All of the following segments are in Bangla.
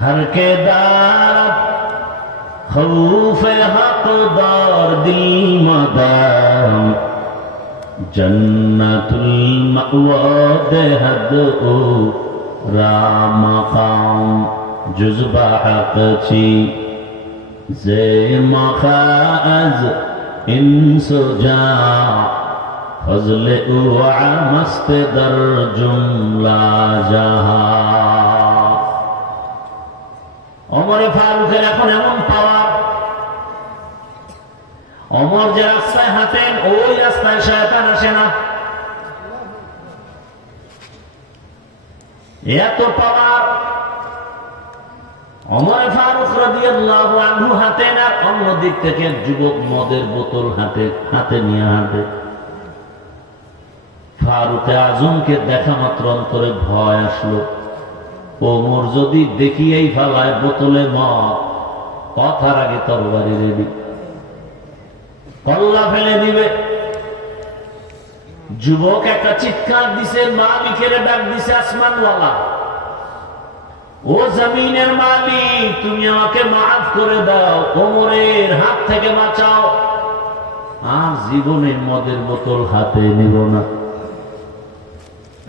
हर के दार खौफ हक दार दिल मदाम जन्नतुल मअवा देहद ओ रामकाम जुज़बा हक छी जे मखाज इंसुजा फजले उआ मस्त दर जुमला जहा। ওমরে ফারুকের এখন এমন পাওয়ার, ওমর যে রাস্তায় হাঁটেন ওই রাস্তায় শয়তান আসে না, এত পাওয়ার। ওমরে ফারুক রাদিয়াল্লাহু আনহু হাঁটেন আর অন্য দিক থেকে এক যুবক মদের বোতল হাতে নিয়ে হাঁটে। ফারুকে আজমকে দেখা মাত্র অন্তরে ভয় আসলো, ওমর যদি দেখিয়েই ফেলায় বোতলে মদ, কথার আগে তরবারি রেডি, কল্লা ফেলে দিবে। যুবক একটা চিৎকার দিছে, মালিকের ডাক দিছে, আসমানওয়ালা, ও জমিনের মালিক, তুমি আমাকে মাফ করে দাও, ওমরের হাত থেকে বাঁচাও, আর জীবনে মদের বোতল হাতে নিব না।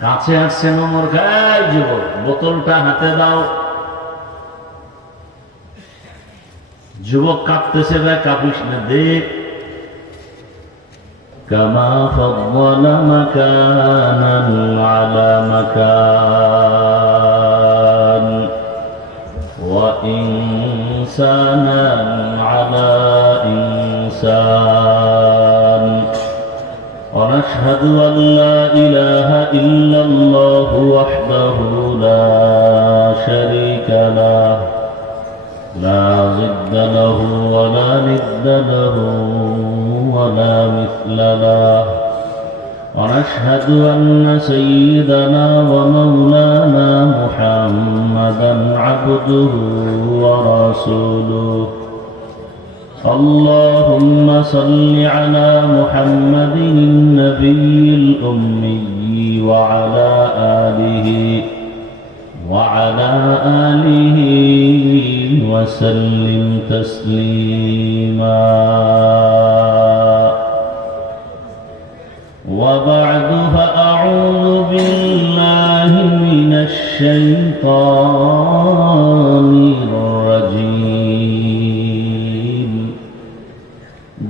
কাছে আসছেন ওমর, গায় যুবক বোতলটা হাতে দাও। যুবক কাঁপতেছে, ভাই কাঁপিস না, দেখ কামা ফাদ্দালা মাকানান আলা মাকান ওয়া ইনসানান আলা ইনসান ونشهد أن لا إله إلا الله وحده لا شريك له لا ضد له ولا ند له ولا مثل له ونشهد أن سيدنا ومولانا محمدا عبده ورسوله اللهم صل على محمد النبي الأمي وعلى آله وسلم تسليما وبعد فأعوذ بالله من الشيطان الرجيم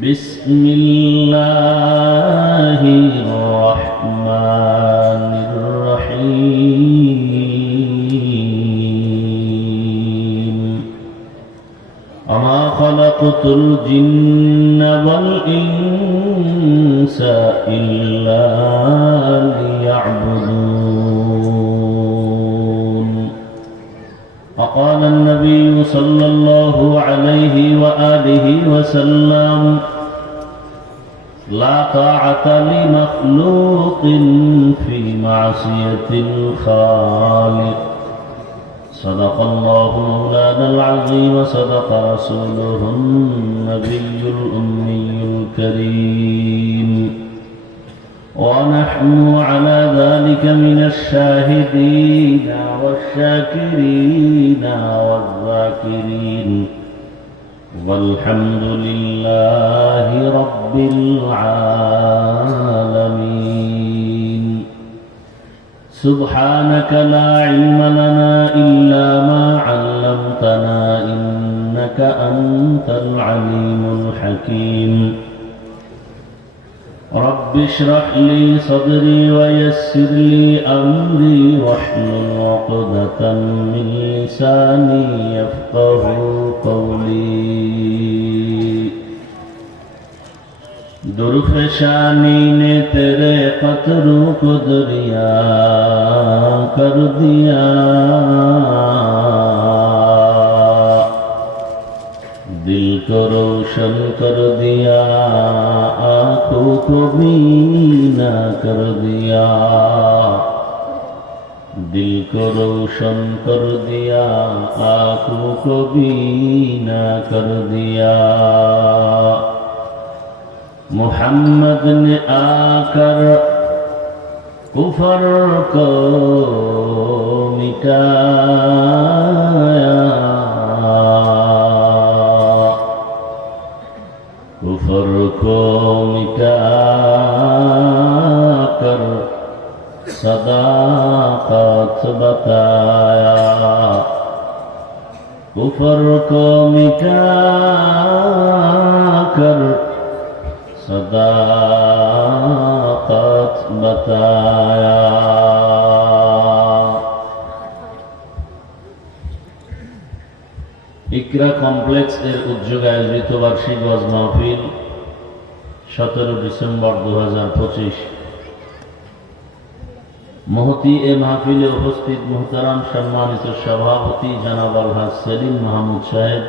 بسم الله الرحمن الرحيم وما خلقت الجن والإنس إلا ليعبدون وقال النبي صلى الله عليه وآله وسلم لا طاعة لمخلوق في معصية الخالق صدق الله مولانا العظيم وصدق رسوله النبي الأمي الكريم ونحن على ذلك من الشاهدين والشاكرين والذاكرين والحمد لله رب العالمين سبحانك لا علم لنا إلا ما علمتنا إنك أنت العليم الحكيم رب اشرح لي صدري ويسر لي أمري واحلل عقدة من لساني يفقه قولي दुर्फशानी ने तेरे कतरों को दरिया कर दिया दिल को रोशन कर दिया आँखों को बीना कर दिया दिल को रोशन कर दिया आँखों को बीना कर दिया मोहम्मद ने आकर कुफर को मिटाया कुफर को मिटा कर सदाकत बताया। इकरा कॉम्प्लेक्स एर उद्योगे आयोजित वार्षिक ওয়াজ মাহফিল 17 ডিসেম্বর 2025। महती ए महफिले उपस्थित मोहतरम सम्मानित सभापति जनाब अलहाज सेलिम माहमूद साहेब,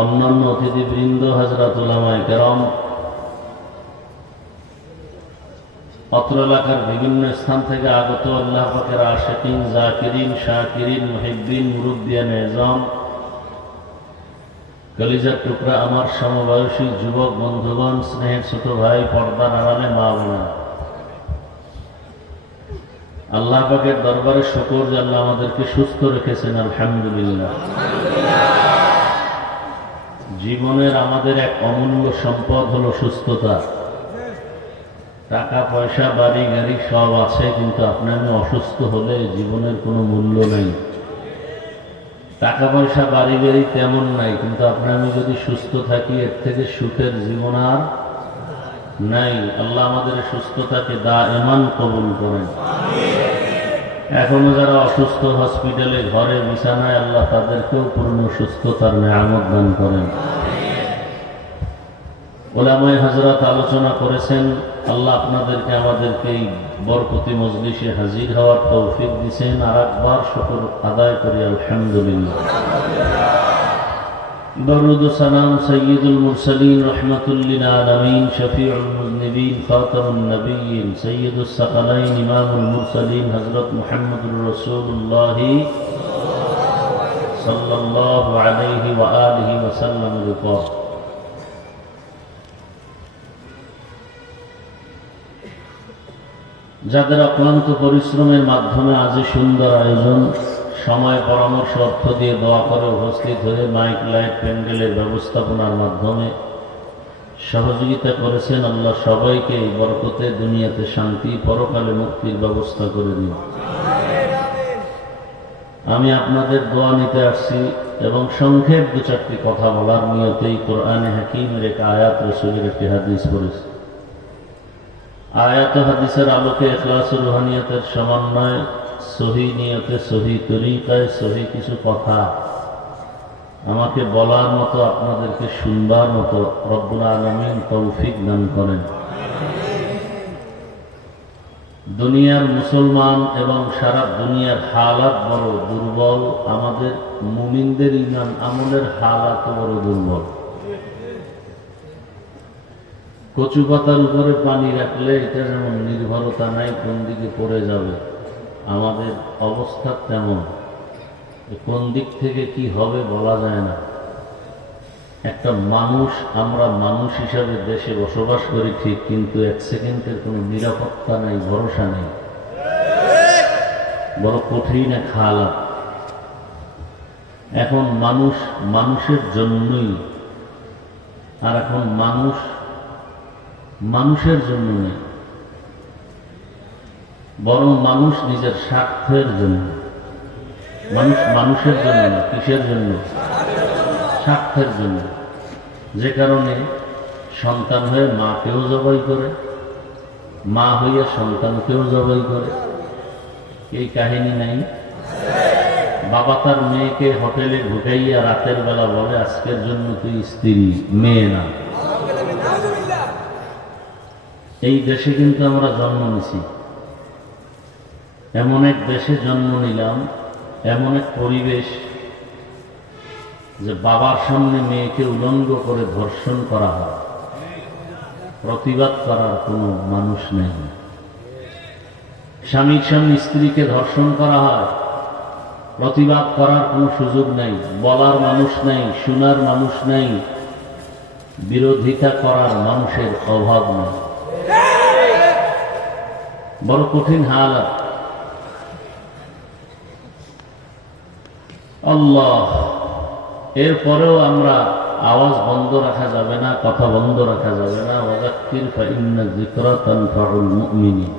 अन्यान्य अतिथिवृंद, हजरत उलामाए केराम, अत्र एलाकार विभिन्न स्थान थेके आगत आल्लाह पाकेर आशिकीन, जाकिरीन, शाकिरीन, मुहिब्बीन, मुरुब्बियान एजाम, कलिजार टुकरा आमार समबयसी युवक बंधुगण, स्नेहेर छोट भाई, पर्दार आड़ाले मा बोनेरा, আল্লাহ পাকের দরবারে শুকর যে আল্লাহ আমাদেরকে সুস্থ রেখেছেন, আলহামদুলিল্লাহ। জীবনের আমাদের এক অমূল্য সম্পদ হলো সুস্থতা। টাকা পয়সা বাড়ি গাড়ি সব আছে, কিন্তু আপনি আমি অসুস্থ হলে জীবনের কোনো মূল্য নেই। টাকা পয়সা বাড়ি গাড়ি তেমন নাই, কিন্তু আপনি আমি যদি সুস্থ থাকি এর থেকে সুখের জীবন আর নাই। আল্লাহ আমাদের সুস্থতাকে দায়মান কবুল করেন। এখনো যারা অসুস্থ হসপিটালে ঘরে বিছানায়, আল্লাহ তাদেরকেও পূর্ণ সুস্থতার নেয়ামত দান করেন। ওলামায়ে হযরত আলোচনা করেছেন, আল্লাহ আপনাদেরকে আমাদেরকে এই বরকতি মজলিসে হাজির হওয়ার তৌফিক দিয়েছেন। আর একবার শুকর আদায় করি, আলহামদুলিল্লাহ। दरूद सलाम सय्यदुल मुरसलीन रहमतुल लिल आलमीन शफीउल मुज़निबीन खातमुन नबिय्यीन सय्यदुस सकलैन इमामुल मुरसलीन हज़रत मुहम्मदुर रसूलुल्लाह सल्लल्लाहु अलैहि व आलिहि वसल्लम लिखा। যাদের অক্লান্ত পরিশ্রমের মাধ্যমে আজ সুন্দর আয়োজন, সময় পরামর্শ অর্থ দিয়ে দোয়া করে উপস্থিত হয়ে মাইক লাইট প্যান্ডেলের ব্যবস্থাপনার মাধ্যমে সহযোগিতা করেছেন, আল্লাহ সবাইকে এই বরকতে দুনিয়াতে শান্তি, পরকালে মুক্তির ব্যবস্থা করে দিন। আমি আপনাদের দোয়া নিতে আসছি এবং সংক্ষেপ 2-4টি কথা বলার নিয়তেই কোরআনে হাকিমের এক আয়াত, রাসূলের একটি হাদিস পড়েছি। আয়াত হাদিসের আলোকে ইখলাস ও রুহানিয়তের সমন্বয়, সহি নিয়তে, সহি তরিকায়, সহি কিছু কথা আমাকে বলার মতো, আপনাদেরকে শুনবার মতো রব্বুল আলামিন তৌফিক দান করেন। দুনিয়ার মুসলমান এবং সারা দুনিয়ার হালাত বড় দুর্বল, আমাদের মুমিনদের ঈমান আমলের হালাত বড় দুর্বল। কচু পাতার উপরে পানি রাখলে এটা যেমন নির্ভরতা নাই কোন দিকে পড়ে যাবে, আমাদের অবস্থা তেমন, কোন দিক থেকে কি হবে বলা যায় না। একটা মানুষ, আমরা মানুষ হিসাবে দেশে বসবাস করি ঠিক, কিন্তু 1 সেকেন্ডের কোনো নিরাপত্তা নাই, ভরসা নেই। বড় কঠিন এক হালাত। এখন মানুষ মানুষের জন্যই, আর এখন মানুষ মানুষের জন্য নেই, বরং মানুষ নিজের স্বার্থের জন্য। মানুষ মানুষের জন্য না, কিসের জন্য? স্বার্থের জন্য। যে কারণে সন্তান হয়ে মাকেও জবাই করে, মা হইয়া সন্তানকেও জবাই করে। এই কাহিনী নাই? বাবা তার মেয়েকে হোটেলে ঢুকাইয়া রাতের বেলা বলে, আজকের জন্য তুই স্ত্রী, মেয়ে না। এই দেশে কিন্তু আমরা জন্ম নিছি, এমন এক দেশে জন্ম নিলাম, এমন এক পরিবেশ যে বাবার সামনে মেয়েকে উলঙ্গ করে ধর্ষণ করা হয়, প্রতিবাদ করার কোনো মানুষ নেই। স্বামীর সামনে স্ত্রীকে ধর্ষণ করা হয়, প্রতিবাদ করার কোনো সুযোগ নেই, বলার মানুষ নেই, শোনার মানুষ নেই, বিরোধিতা করার মানুষের অভাব নেই। বড় কঠিন হালাত। আল্লাহ, এরপরেও আমরা আওয়াজ বন্ধ রাখা যাবে না, কথা বন্ধ রাখা যাবে না। ওয়াযাক্কির ফাইন্না যিকরা তানফাউল মুমিনিন।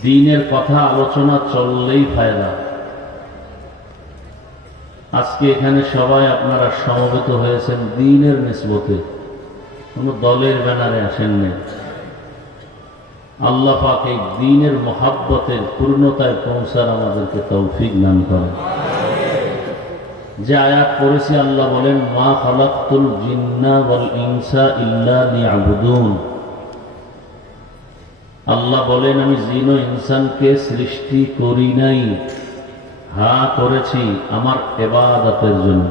দ্বীনের কথা আলোচনা চললেই ফায়দা। আজকে এখানে সবাই আপনারা সমবেত হয়েছেন দ্বীনের নিসবতে, কোনো দলের ব্যানারে আসেননি। আল্লাহ পাক এই দ্বীনের মহাব্বতের পূর্ণতায় পৌঁছার আমাদেরকে তৌফিক দান করেন। যে আয়াত পড়েছি, আল্লাহ বলেন, মা খালাকতুল জিন্না ওয়াল ইনসা ইল্লা লিয়াবুদুন। আল্লাহ বলেন, আমি জিন ও ইনসানকে সৃষ্টি করি নাই, হ্যাঁ করেছি আমার ইবাদতের জন্য।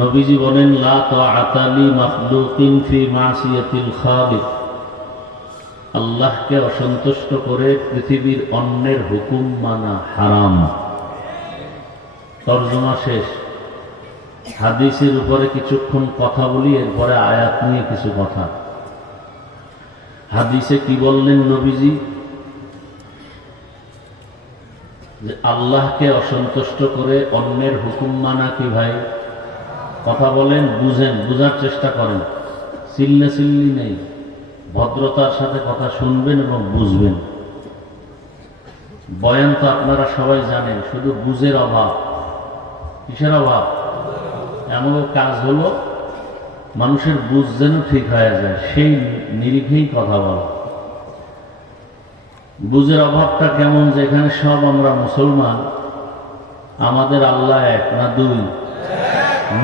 নবীজি বলেন, লা তাআতা লি মাখলুকিন ফি মাসিয়াতিল খালিক। আল্লাহকে অসন্তুষ্ট করে পৃথিবীর অন্যের হুকুম মানা হারাম। তরজমা শেষ। হাদিসের উপরে কিছুক্ষণ কথা বলি, এরপরে আয়াত নিয়ে কিছু কথা। হাদিসে কি বললেন নবীজি? যে আল্লাহকে অসন্তুষ্ট করে অন্যের হুকুম মানা কি ভাই? কথা বলেন, বুঝেন, বুঝার চেষ্টা করেন। চিল্লা চিল্লি নেই, ভদ্রতার সাথে কথা শুনবেন এবং বুঝবেন। বয়ান তো আপনারা সবাই জানেন, শুধু বুঝের অভাব। কিসের অভাব? এমন কাজ হলো মানুষের বুঝ যেন ঠিক হয়ে যায়, সেই নিরিখেই কথা বলা। বুঝের অভাবটা কেমন? যেখানে সব আমরা মুসলমান, আমাদের আল্লাহ এক না দুই,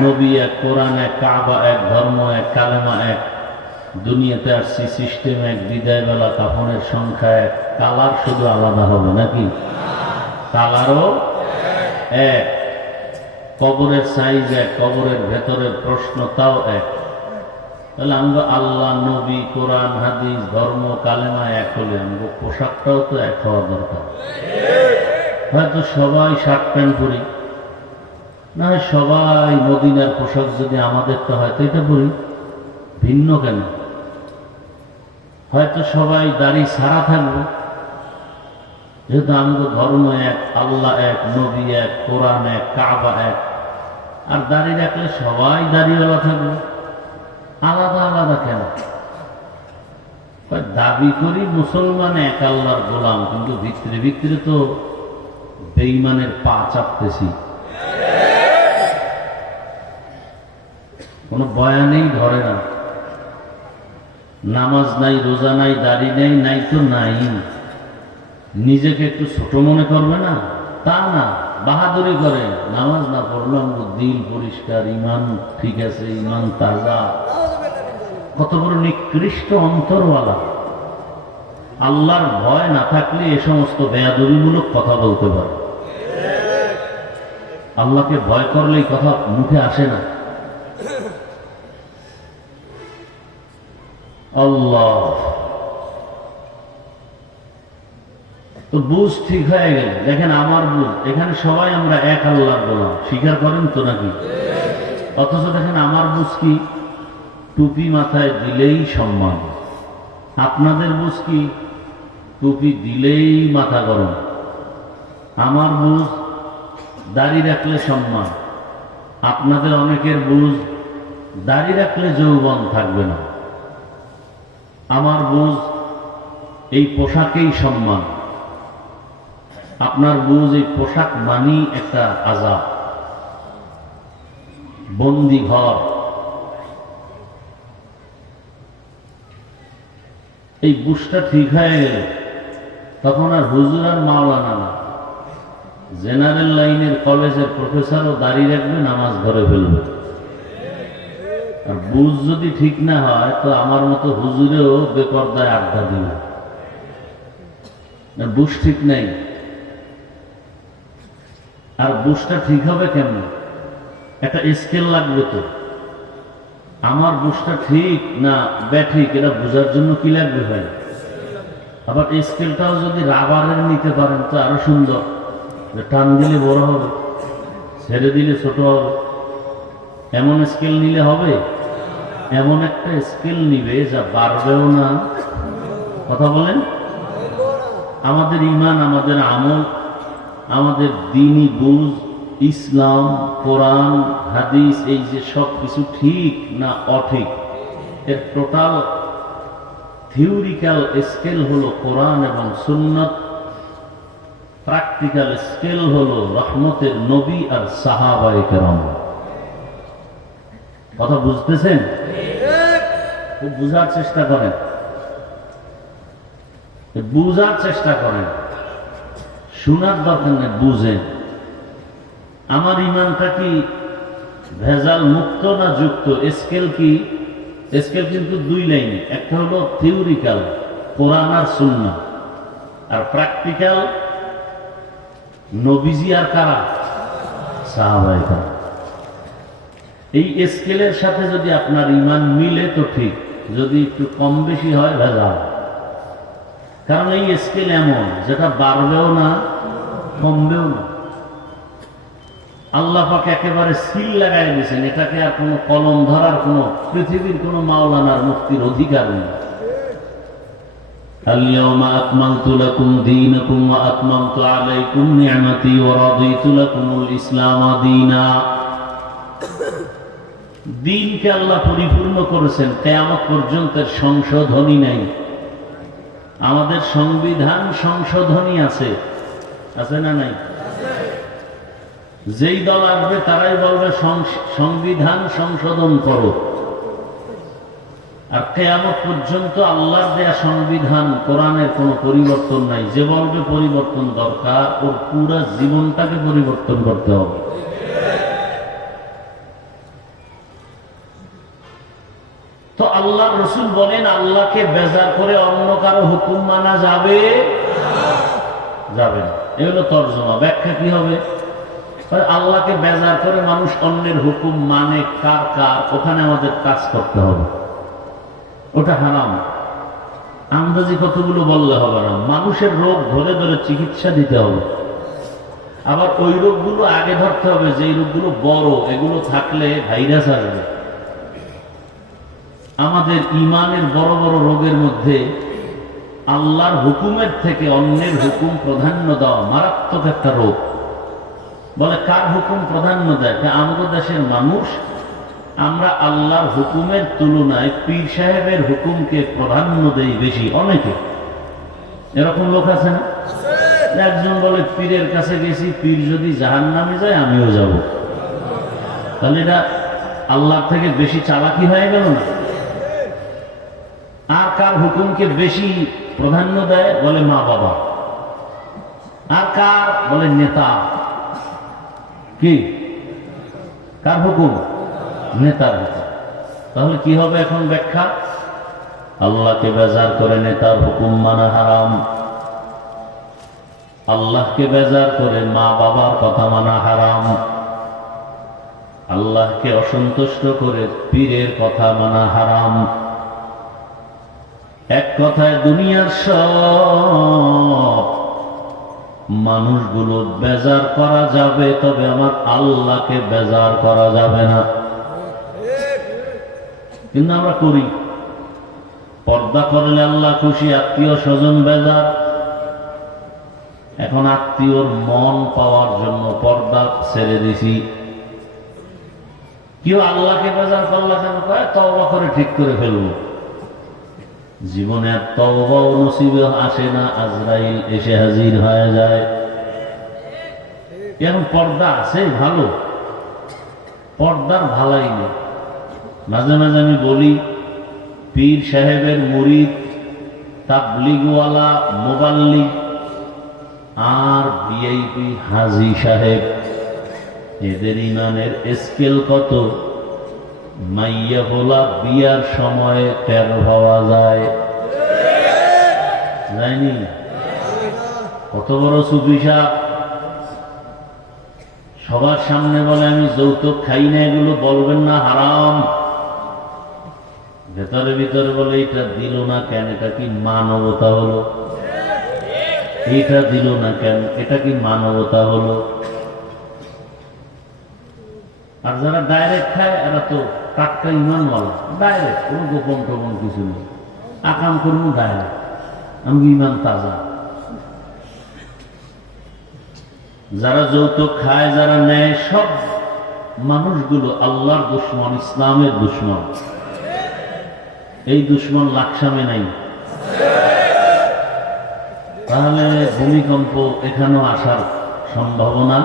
নবী এক, কোরআন এক, কাবা এক, ধর্ম এক, কালেমা এক, দুনিয়াতে আসছি সিস্টেম এক, বিদায় বেলা কাফনের সংখ্যা এক, কালার শুধু আলাদা হবে নাকি? কালারও এক, কবরের সাইজ এক, কবরের ভেতরের প্রশ্নটাও এক। তাহলে আমরা আল্লাহ, নবী, কোরআন, হাদিস, ধর্ম, কালেমা এক হলে আমরা পোশাকটাও তো এক হওয়া দরকার। হয়তো সবাই শার্ট প্যান্ট পরি, না হয় সবাই মদিনার পোশাক যদি আমাদের তো হয়তো এটা পরি, ভিন্ন কেন? হয়তো সবাই দাড়ি ছাড়া থাকবো, যেহেতু আমাদের ধর্ম এক, আল্লাহ এক, নবী এক, কোরআন এক, কাবা এক। আর দাড়ি রাখলে সবাই দাড়িওয়ালা থাকবে, আলাদা আলাদা কেন? দাবি করি মুসলমান এক, আল্লাহর গোলাম, কিন্তু ভিতরে ভিতরে তো বেঈমানের পা চাপতেছি। কোনো বয়ানেই ধরে না। নামাজ নাই, রোজা নাই, দাড়ি নেই, নাই তো নাই। নিজেকে একটু ছোট মনে করবে না? তা না, বাহাদুরি করে। নামাজ না পড়লাম, দিল পরিষ্কার, ইমান ঠিক আছে, ইমান তাজা। কত বড় নিকৃষ্ট অন্তরওয়ালা। আল্লাহর ভয় না থাকলে এ সমস্ত বেয়াদবিমূলক কথা বলতে পারে। আল্লাহকে ভয় করলে এই কথা মুখে আসে না। আল্লাহ তো বুঝ ঠিক হয়ে গেল। দেখেন আমার বুঝ, এখানে সবাই আমরা এক আল্লাহর গোলাম, স্বীকার করেন তো নাকি? অথচ দেখেন আমার বুঝ কি? টুপি মাথায় দিলেই সম্মান। আপনাদের বুঝ কি? টুপি দিলেই মাথা গরম। আমার বুঝ দাড়ি রাখলে সম্মান। আপনাদের অনেকের বুঝ দাড়ি রাখলে যৌবন থাকবে না। আমার বুঝ এই পোশাকেই সম্মান। আপনার বুঝ এই পোশাক মানি একটা আযাব, বন্দি ঘর। এই বুঝটা ঠিক হয়ে গেল, তখন আর হুজুর আর মাওলানা না, জেনারেল লাইনের কলেজের প্রফেসরও দাঁড়িয়ে রাখবে, নামাজ ধরে ফেলবে। আর বুঝ যদি ঠিক না হয় তো আমার মতো হুজুরেও বেপরদায় আড্ডা দিবে। বুঝ ঠিক নেই। আর বুঝটা ঠিক হবে কেমন? একটা স্কেল লাগবে তো। আমার বুঝটা ঠিক না ব্যাঠিক এটা বোঝার জন্য কি লাগবে ভাই? আবার স্কেলটাও যদি রাবারের নিতে পারেন তো আরো সুন্দর। টান দিলে বড় হবে, ছেড়ে দিলে ছোট হবে। এমন স্কেল নিলে হবে? এমন একটা স্কেল নিবে যা বাড়বেও না। কথা বলেন? আমাদের ঈমান, আমাদের আমল, আমাদের দ্বীনি বুঝ, ইসলাম, কোরআন, হাদিস, এই যে সব কিছু ঠিক না অঠিক, এর টোটাল থিওরিক্যাল স্কেল হলো কোরআন এবং সুন্নাত প্র্যাকটিক্যাল স্কেল হলো রহমতের নবী আর সাহাবায়ে কেরাম। কথা বুঝতেছেন? খুব বুঝার চেষ্টা করেন, বুঝার চেষ্টা করেন, শোনার দরকার নেই, বুঝেন। আমার ইমানটা কি ভেজাল মুক্ত না যুক্ত? স্কেল কি? স্কেল কিন্তু দুই লাইন, একটা হলো থিওরিক্যাল কোরআন আর সুন্নাহ, আর প্র্যাকটিক্যাল নবীজি আর কারা? সাহাবায়ে কেরাম। এই স্কেলের সাথে যদি আপনার ইমান মিলে তো ঠিক, যদি একটু কম বেশি হয় ভেজাল। কারণ এই স্কেল এমন যেটা বাড়বেও না কমবেও না। আল্লাহ পাক একেবারে সিল লাগাই দিয়েছেন, এটাকে আর কোনো কলম ধরার কোনো পৃথিবীর কোনো মাওলানার মুফতির অধিকার নেই। اليوم أكملت لكم دينكم وأتممت عليكم نعمتي ورضيت لكم الإسلام دينا। দিনকে আল্লাহ পরিপূর্ণ করেছেন, কিয়ামত পর্যন্ত সংশোধনী নাই। আমাদের সংবিধান সংশোধনী আছে, আছে না নাই? যেই দল আসবে তারাই বলবে সংবিধান সংশোধন করো। আর কিয়ামত পর্যন্ত আল্লাহর দেয়া সংবিধান কোরআনের কোনো পরিবর্তন নাই। যে বলবে পরিবর্তন দরকার, ওর পুরা জীবনটাকে পরিবর্তন করতে হবে। তো আল্লাহর রাসূল বলেন, আল্লাহকে বেজার করে অন্য কারো হুকুম মানা যাবে? যাবে না। এই হলো তর্জমা। ব্যাখ্যা কি হবে? আল্লাহকে বেজার করে মানুষ অন্যের হুকুম মানে কার কার, ওখানে আমাদের কাজ করতে হবে, ওটা হারাম। আন্দাজি কতগুলো বললে হবে না। মানুষের রোগ ধরে ধরে চিকিৎসা দিতে হবে। আবার ওই রোগগুলো আগে ধরতে হবে যেই রোগগুলো বড়, এগুলো থাকলে ভাইরাস আসবে। আমাদের ইমানের বড় বড় রোগের মধ্যে আল্লাহর হুকুমের থেকে অন্যের হুকুম প্রাধান্য দেওয়া মারাত্মক একটা রোগ। বলে কার হুকুম প্রাধান্য দেয়? আমাদের দেশের মানুষ, আমরা আল্লাহর হুকুমের তুলনায় পীর সাহেবের হুকুমকে প্রাধান্য দেই বেশি। অনেকে এরকম লোক আছে না? একজন বলে পীরের কাছে গেছি, পীর যদি জাহান্নামে যায় আমিও যাব। তাহলে এটা আল্লাহর থেকে বেশি চালাকি হয়ে গেল না? আর কার হুকুমকে বেশি প্রাধান্য দেয়? বলে মা বাবা। আর কার? বলে নেতা। কি কার হুকুম? নেতার হুকুম। তাহলে কি হবে এখন ব্যাখ্যা? আল্লাহকে বেজার করে নেতার হুকুম মানা হারাম, আল্লাহকে বেজার করে মা বাবার কথা মানা হারাম, আল্লাহকে অসন্তুষ্ট করে পীরের কথা মানা হারাম। এক কথায় দুনিয়ার সব মানুষগুলো বেজার করা যাবে, তবে আমার আল্লাহকে বেজার করা যাবে না। কিন্তু আমরা করি। পর্দা করলে আল্লাহ খুশি, আত্মীয় স্বজন বেজার। এখন আত্মীয়র মন পাওয়ার জন্য পর্দা ছেড়ে দিছি। কেউ আল্লাহকে বেজার করলা কেন? কয় তওবা করে ঠিক করে ফেলবো। জীবনে আর তওবাও নসিবে আসে না, আজরাইল এসে হাজির হয়ে যায়। এখন পর্দা আছে ভালো, পর্দার ভালাই নেই। মাঝে মাঝে আমি বলি, পীর সাহেবের মুরিদ, তাবলিগওয়ালা, মুবাল্লিগ আর ভিআইপি হাজী সাহেব, এদের ইমানের স্কেল কত? মাইয়া ভোলা বিয়ার সময় টের পাওয়া যায়, যায়নি? কত বড় সুফি সাহেব সবার সামনে বলে আমি যৌতুক খাই না, এগুলো বলবেন না, হারাম। ভেতরে ভিতরে বলে এটা দিল না কেন? এটা কি মানবতা হলো? এটা দিল না কেন? এটা কি মানবতা হলো? আর যারা ডাইরেক্ট খায় এরা তো টাটকা ইমানওয়ালা, ডাইরেক্ট, কোনো গোপন টোপন কিছু নেই, আকাম করবো ডাইরেক্ট, আমি ইমান তাজা। যারা যৌতুক খায়, যারা নেয়, সব মানুষগুলো আল্লাহর দুশমন, ইসলামের দুশমন। এই দুশমন লাকসামে নাই। তাহলে ভূমিকম্প এখানেও আসার সম্ভাবনা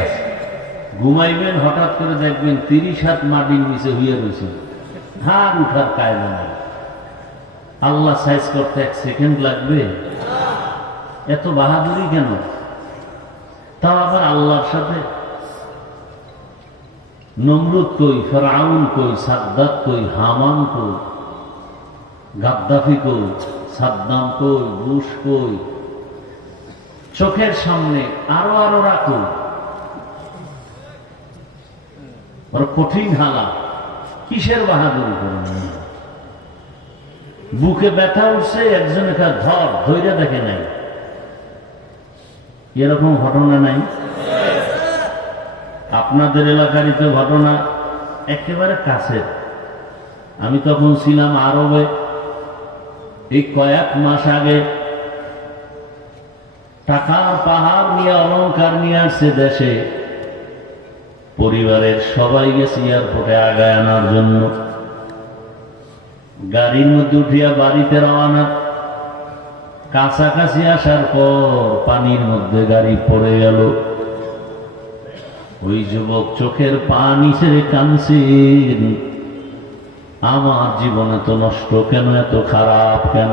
আছে। ঘুমাইবেন, হঠাৎ করে দেখবেন 30 হাত মাটির নিচে হইয়া রয়েছে, হার উঠার কায়দা নাই। আল্লাহ সাইজ করতে 1 সেকেন্ড লাগবে? এত বাহাদুরি কেন? তাও আবার আল্লাহর সাথে। নমরুদ কই, ফেরাউন কই, সাদ্দাত কই, হামান কই, গাদ্দাফি কই, সাদ্দাম কই, বুশ কই, চোখের সামনে আরো আরো রাখো। বড় কঠিন হালা, কিসের বাহাদুরি করেন? বুকে ব্যথা উঠছে, একজন এখানে ধৈর্য দেখে নাই, এরকম ঘটনা নাই? আপনাদের এলাকারই তো ঘটনা একেবারে কাছের। আমি তখন ছিলাম আরবে, এই কয়েক মাস আগে টাকার পাহাড় নিয়ে অলংকার নিয়ে আসছে দেশে, পরিবারের সবাই গেছে এয়ারপোর্টে আগায় আনার জন্য। গাড়ির মধ্যে উঠিয়া বাড়িতে রওনা, কাছাকাছি আসার পর পানির মধ্যে গাড়ি পড়ে গেল। ওই যুবক চোখের পানি ছেড়ে কাঁদছেন, আমার জীবন এত নষ্ট কেন, এত খারাপ কেন?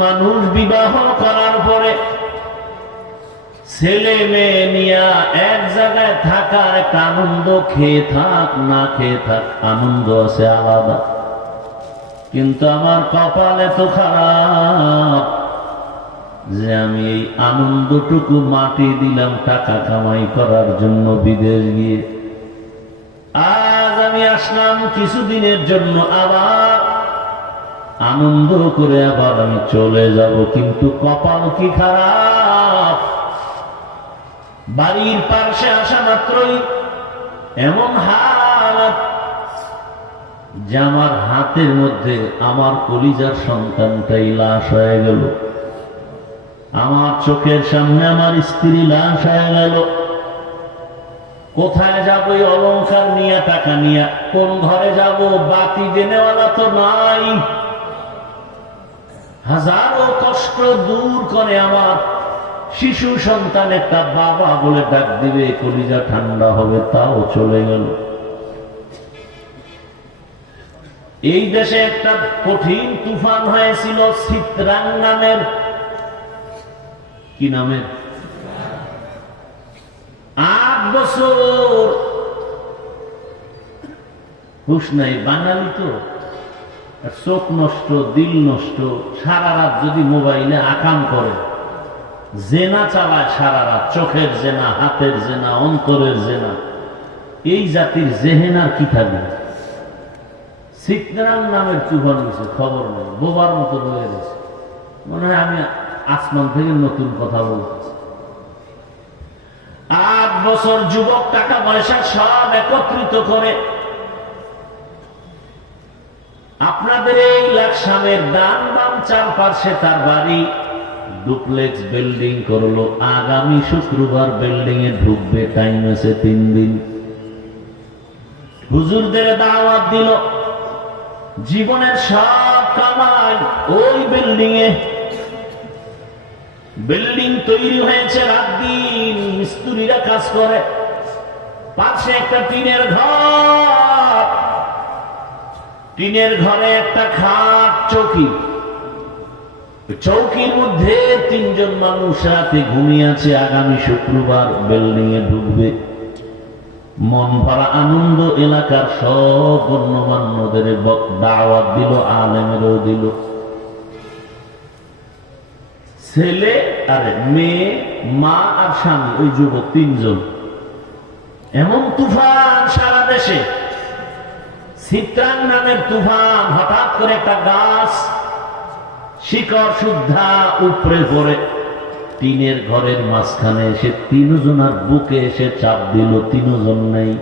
মানুষ বিবাহ করার পরে ছেলে মেয়ে নিয়ে এক জায়গায় থাকার একটা আনন্দ, খেয়ে থাক না খেয়ে থাক আনন্দ আছে আলাদা। কিন্তু আমার কপাল এত খারাপ যে আমি এই আনন্দটুকু মাটি দিলাম টাকা কামাই করার জন্য বিদেশ গিয়ে। আজ আমি আসলাম কিছুদিনের জন্য, আবার আনন্দ করে আবার আমি চলে যাব, কিন্তু কপাল কি খারাপ। বাড়ির পাশে আসা মাত্রই এমন হালাত যে আমার হাতের মধ্যে আমার কলিজার সন্তানটাই লাশ হয়ে গেল, আমার চোখের সামনে আমার স্ত্রী লাশ হয়ে গেল। কোথায় যাব এই অলংকার নিয়ে, টাকা নিয়ে? কোন ঘরে যাব? বাতি দেনেওয়ালা তো নাই। হাজারো কষ্ট দূর করে আমার শিশু সন্তান একটা বাবা বলে ডাক দিবে, কলিজা ঠান্ডা হবে, তাও চলে গেল। এই দেশে একটা কঠিন তুফান হয়েছিল, চিত্রাং নামের, কি নামের? 8 বছর হুশ নাই। বাঙালি তো চোখ নষ্ট, দিল নষ্ট, সারা রাত যদি মোবাইলে আকাম করে, জেনা চালায় সারা রাত, চোখের জেনা, হাতের জেনা, অন্তরের জেনা। এই জাতির জেহেন আর কি থাকবে? চিত্রাং নামের তুফান হয়েছে, খবর নেই, বোবার মতো বয়ে গেছে। মনে হয় আমি আসমান থেকে নতুন কথা বলতেছি। 8 বছর যুবক টাকা পয়সা সব একত্রিত করে আপনাদের এই লাকসামের ডান বাম চারপাশে তার বাড়ি, ডুপ্লেক্স বিল্ডিং করলো। আগামী শুক্রবার বিল্ডিং এ ঢুকবে, টাইম আছে 3 দিন। হুজুরদের দাওয়াত দিল, জীবনের সব কামাই ওই বিল্ডিং এ। বিল্ডিং তৈরি হয়েছে, রাত দিন মিস্ত্রিরা কাজ করে। পাশে একটা টিনের ঘর, টিনের ঘরে একটা খাট, চৌকি, চৌকির মধ্যে 3 জন মানুষ রাতে ঘুমিয়ে আছে। আগামী শুক্রবার বিল্ডিং এ ঢুকবে। মন ভরা আনন্দ, এলাকার সব গণ্যমান্যদের দাওয়াত দিল, আলেমেরও দিল। ছেলে আর মেয়ে, মা আর স্বামী, ওই যুবক 3 জন। এমন তুফান সারা দেশে, চিত্রাং নামের তুফান। হঠাৎ করে একটা গাছ শিকড় শুদ্ধা উপরে পড়ে টিনের ঘরের মাঝখানে এসে 3 জনের বুকে এসে চাপ দিল। 3 জন নেই।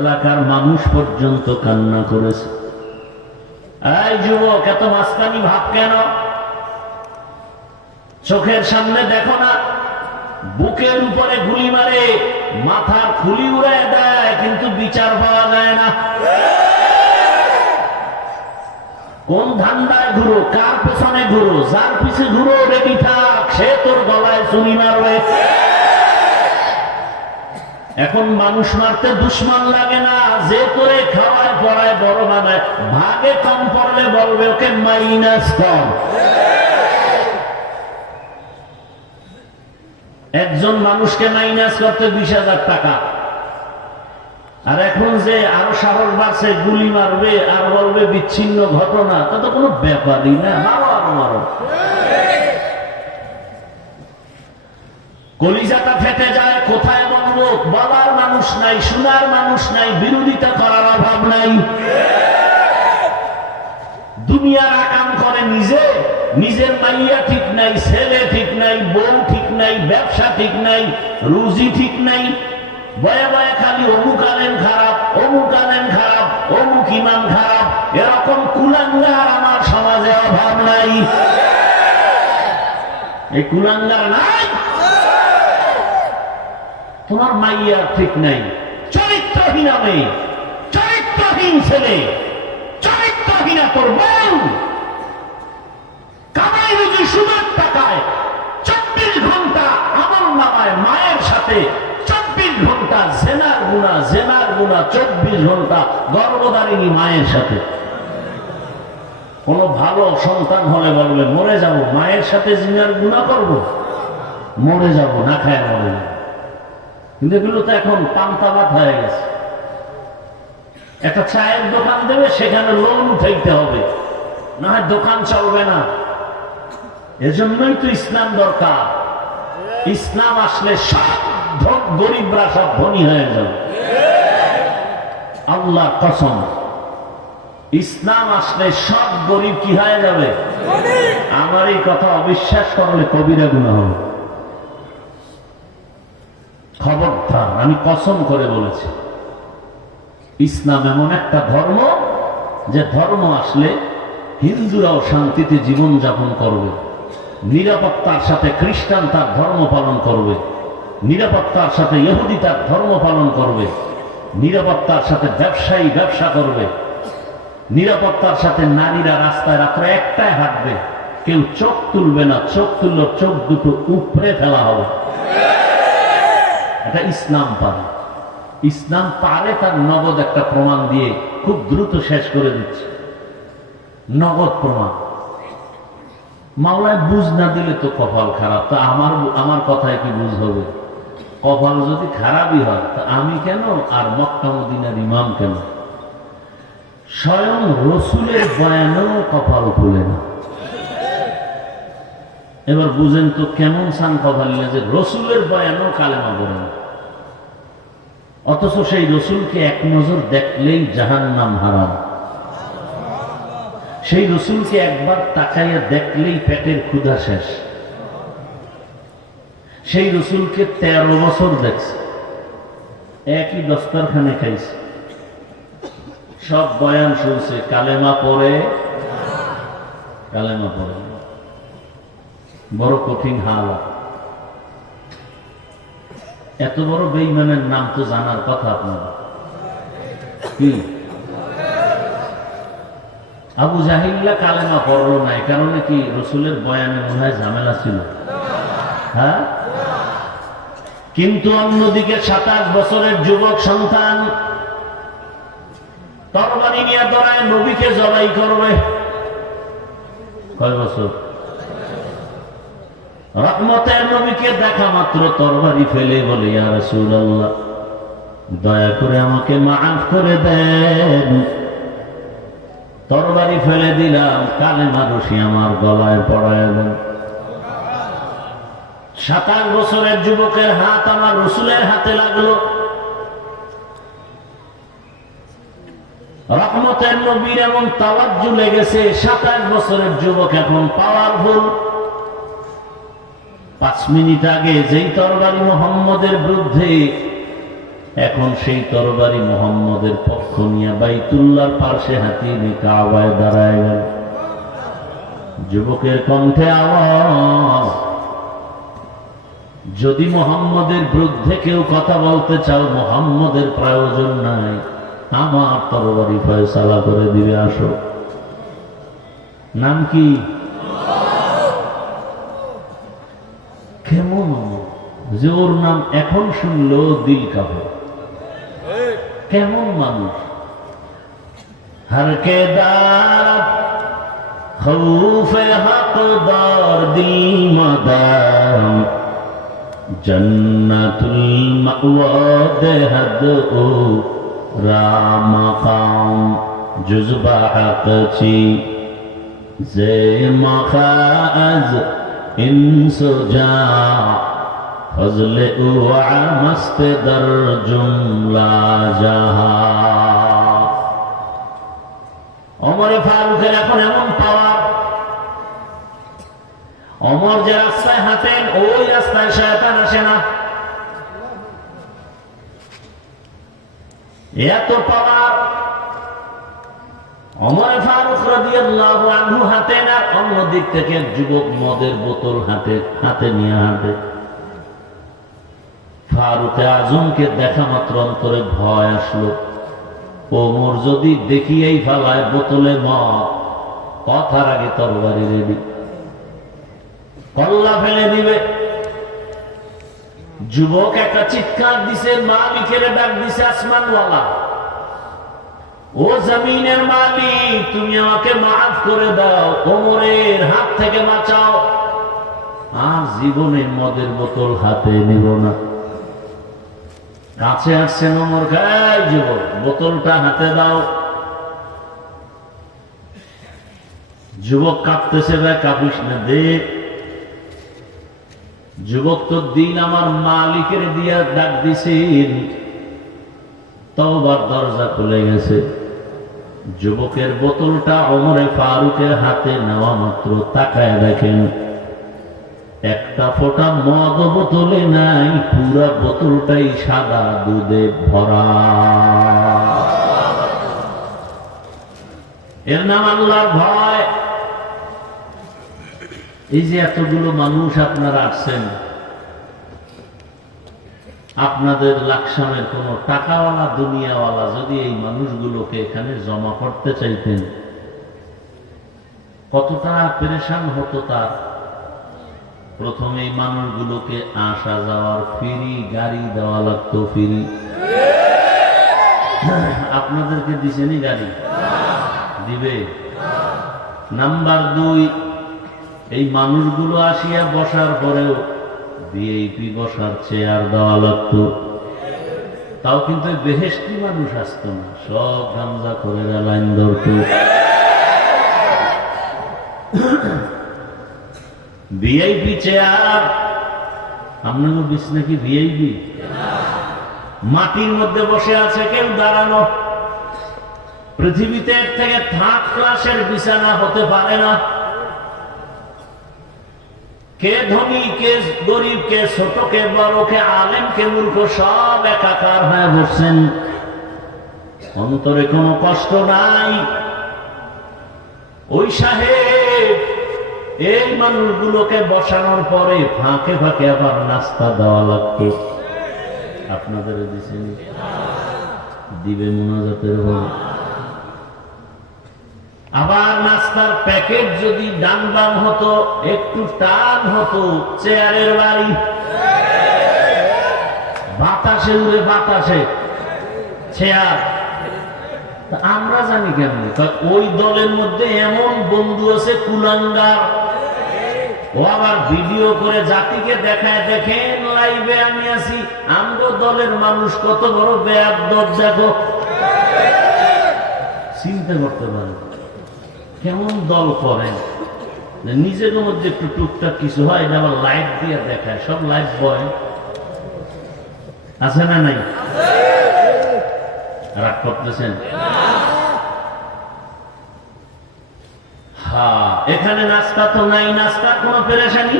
এলাকার মানুষ পর্যন্ত কান্না করেছে। এই যুবক, এত মাঝখানি ভাব কেন? চোখের সামনে দেখো না, বুকের উপরে গুলি মারে, মাথার খুলি উড়ে দেয়, কিন্তু বিচার পাওয়া যায় না। কোন ধান্দায় ঘুরো, কার পেছনে ঘুরো, যার পিছে ঘুরো রেডি থাক, সে তোর গলায় চুরি মারবে। এখন মানুষ মারতে দুশ্মন লাগে না, যে করে খাওয়ায় পড়ায় বড় বানায়, ভাগে কম পড়লে বলবে ওকে মাইনাস কম। একজন মানুষকে মাইনাস করতে 20,000 টাকা, আর এখন যে আরো সাহস বাড়ছে গুলি মারবে আর বলবে বিচ্ছিন্ন ঘটনা, তা তো কোনো ব্যাপারই না, মারো আরো মারো। কলিজাটা ফেটে যায়, কোথায় বলবো, বলার মানুষ নাই, শোনার মানুষ নাই, বিরোধিতা করার অভাব নাই। দুনিয়ার আকাম করে নিজে, নিজের মাইয়া ঠিক নাই, ছেলে ঠিক নাই, বউ ঠিক নাই, ব্যবসা ঠিক নাই, রুজি ঠিক নাই, বয়ে বয়ে খালি অমুক আলেন খারাপ, অমুক আলেন খারাপ, অমুক ইমাম খারাপ, এরকম কুলাঙ্গার আমার সমাজে অভাব নাই। এই কুলাঙ্গার নাই। তোমার মাইয়া ঠিক নাই, চরিত্রহীন মেয়ে, চরিত্রহীন ছেলে, চরিত্রহীনা তোর বউ, কামাই রুজি সুদের টাকায় 24 ঘন্টা আমল নামায় মায়ের সাথে, 24 ঘন্টা জেনার গুনাহ, জেনার গুনাহ 24 ঘন্টা গর্ভধারিণী মায়ের সাথে। কোন ভালো সন্তান হলে বলবে মরে যাব, মায়ের সাথে জিনার গুনাহ করব, মরে যাব, না খায় মরে যাব। কিন্তু এগুলো তো এখন পান্তাবাদ হয়ে গেছে। একটা চায়ের দোকান দেবে, সেখানে লোন উঠাইতে হবে, না হয় দোকান চলবে না। এজন্যই তো ইসলাম দরকার। ইসলাম আসলে সব গরিবরা সব ধনী হয়ে যাবে, আল্লাহ কসম। ইসলাম আসলে সব গরিব কি হয়ে যাবে? আমার এই কথা অবিশ্বাস করলে কবিরা গুনাহ হবে। খবরদার, আমি কসম করে বলেছি, ইসলাম এমন একটা ধর্ম যে ধর্ম আসলে হিন্দুরাও শান্তিতে জীবন যাপন করবে, নিরাপত্তার সাথে খ্রিস্টান তার ধর্ম পালন করবে, নিরাপত্তার সাথে ইহুদি তার ধর্ম পালন করবে, নিরাপত্তার সাথে ব্যবসায়ী ব্যবসা করবে, নিরাপত্তার সাথে নারীরা রাস্তায় রাত্রে একটাই হাঁটবে, কেউ চোখ তুলবে না, চোখ তুললে চোখ দুটো উপড়ে ফেলা হবে। এটা ইসলাম পারে। ইসলাম পারে, তার নগদ একটা প্রমাণ দিয়ে খুব দ্রুত শেষ করে দিচ্ছে। নগদ প্রমাণ। মাওলায় বুঝ না দিলে তো কপাল খারাপ। তা আমার কথায় কি বুঝ হবে? কপাল যদি খারাপই হয় তা আমি কেন আর মক্কা মদিনার ইমাম কেন? স্বয়ং রসুলের বয়ানেও কপাল খুলে না। এবার বুঝেন তো কেমন সান কপাল, যে রসুলের বয়ানেও কালেমা পড়ে না, অথচ সেই রসুলকে এক নজর দেখলেই জাহান্নাম হারাম। সেই রসুলকে একবার তাকাইয়া দেখলেই পেটের ক্ষুধা শেষ। সেই রসুলকে 13 বছর দেখছে, একই দস্তরখানে খাইছে, সব বয়ান শুনছে, কালেমা পড়ে, কালেমা পড়ে। বড় কঠিন হালাত। এত বড় বেঈমানের নাম তো জানার কথা আপনারা। কি আবু জাহিল্লা কালেমা পড়লো না, এই কারণে কি রসুলের বয়ানে মনে হয় ঝামেলা ছিল? হ্যাঁ। কিন্তু অন্যদিকে 27 বছরের যুবক সন্তান তরবারি নিয়ে দৌড়ায়, নবীকে জবাই করবে। কয় বছর? রহমতের নবীকে দেখা মাত্র তরবারি ফেলে বলে, ইয়া রাসূলুল্লাহ, দয়া করে আমাকে মাফ করে দেন। তরবারি ফেলে দিলাম, কালেমা রশি আমার গলায় পড়ায় দেন। 27 বছরের যুবকের হাত আমার রসুলের হাতে লাগলো। রহমতের নবীর এমন তাওয়াজ্জু লেগেছে, 27 বছরের যুবক এখন পাওয়ারফুল। 5 মিনিট আগে যেই তরবারি মুহাম্মদের বিরুদ্ধে, এখন সেই তরবারি মুহাম্মদের পক্ষ নিয়ে বাইতুল্লাহর পাশে হাতিয়ে নিয়ে কাবায় দাঁড়ায় গেল। যুবকের কণ্ঠে আওয়াজ, যদি মুহাম্মদের বিরুদ্ধে কেউ কথা বলতে চাও, মুহাম্মদের প্রয়োজন নাই, আমার তরবারি ফয়সালা করে দিবে, আসো। নাম কি? কেমন যে ওর নাম এখন শুনলো দিল কাঁপে। কেমন মানুষ! হরকে দার খৌফে হকদার দিল মাদাম জন্নতুল মাওয়া দেহদ ও রামাকাম জুজবা হকচি জে মখাজ ইনসুজা ফজলে উয়া মস্ত দর জুমলা জাহা। ওমরে ফারুকের এখন এমন পাওয়ার, ওমর যে রাস্তায় হাঁটেন ওই রাস্তায় শয়তান আসে না, এত পাওয়ার। ওমর ফারুক রাদিয়াল্লাহু আনহু হাঁটেন আর অন্য দিক থেকে যুবক মদের বোতল হাতে নিয়ে হাঁটে। ফারুকে আজমকে দেখা মাত্র অন্তরে ভয় আসলো, ওমর যদি দেখিয়েই ফেলায় বোতলে মদ, কথার আগে তরবারি রেডি, কল্লা ফেলে দিবে। যুবক একটা চিৎকার দিছে, মালিকের ডাক দিছে আসমানওয়ালা, ও জমিনের মালিক তুমি আমাকে মাফ করে দাও, ওমরের হাত থেকে বাঁচাও, আর জীবনে মদের বোতল হাতে নিব না। কাছে আসছেন ওমর, গায়ে যুবক বোতলটা হাতে দাও। যুবক কাঁপতেছে, ভাই কাঁপিস না, দে। যুবক তো দিন আমার মালিকের দিয়া ডাক দিছেন, তওবার দরজা খুলে গেছে। যুবকের বোতলটা ওমরে ফারুকের হাতে নেওয়া মাত্র তাকায় দেখেন একটা ফোঁটা মদ বোতলে নাই, পুরা বোতলটাই সাদা দুধে ভরা। এর নাম আল্লাহর ভয়। এই যে এতগুলো মানুষ আপনারা আসছেন, আপনাদের লাকসামের কোন টাকাওয়ালা দুনিয়াওয়ালা যদি এই মানুষগুলোকে এখানে জমা করতে চাইতেন, কতটা পেরেশান হতো তার। প্রথমে এই মানুষগুলোকে আসা যাওয়ার ফ্রি গাড়ি দেওয়া লাগতো, ফ্রি। আপনাদেরকে দিছেনি গাড়ি? দিবে। নাম্বার 2, এই মানুষগুলো আসিয়া বসার পরেও ভিআইপি বসার চেয়ার দেওয়া লাগতো। তাও কিন্তু বেহেশতি মানুষ আসতো না, সব গামজা করে লাইন ধরত। ভিআইপি চেয়ার, আপনার বিছ নাকি ভিআইপি? মাটির মধ্যে বসে আছে কেউ, দাঁড়ানো। পৃথিবীতে এর থেকে 3rd ক্লাসের বিছানা হতে পারে না। কে ধনী, কে গরিব, কে ছোট, কে বড়, কে আলেম, কে মূর্খ, সব একাকার হয়ে বসছেন। অন্তরে কোনো কষ্ট নাই। ওই সাহেব এই মানুষগুলোকে বসানোর পরে ফাঁকে ফাঁকে আবার নাস্তা দেওয়া লাগতো। আপনাদের দিছেন? দিবে মোনাজাতের হবে। আবার নাস্তার প্যাকেট যদি ডান বাম হতো, একটু টান হতো, চেয়ারের বাড়ি, বাতাসে উড়ে, বাতাসে চেয়ার। আমরা জানি কেমন, ওই দলের মধ্যে এমন বন্ধু আছে কুলাঙ্গার, ও আবার ভিডিও করে জাতিকে দেখায়, দেখেন লাইভে আমি আছি, আমগো দলের মানুষ কত বড় বেয়াদব, দেখো। চিন্তা করতে পারে কেমন দল করেন, নিজের মধ্যে একটু টুকটাক কিছু হয়, এটা আবার লাইভ দিয়ে দেখায়। সব লাইভ বয় আছে না নাই? রাগ করতেছেন? হ্যাঁ, এখানে নাস্তা তো নাই, নাস্তার কোনো পেরেশানি।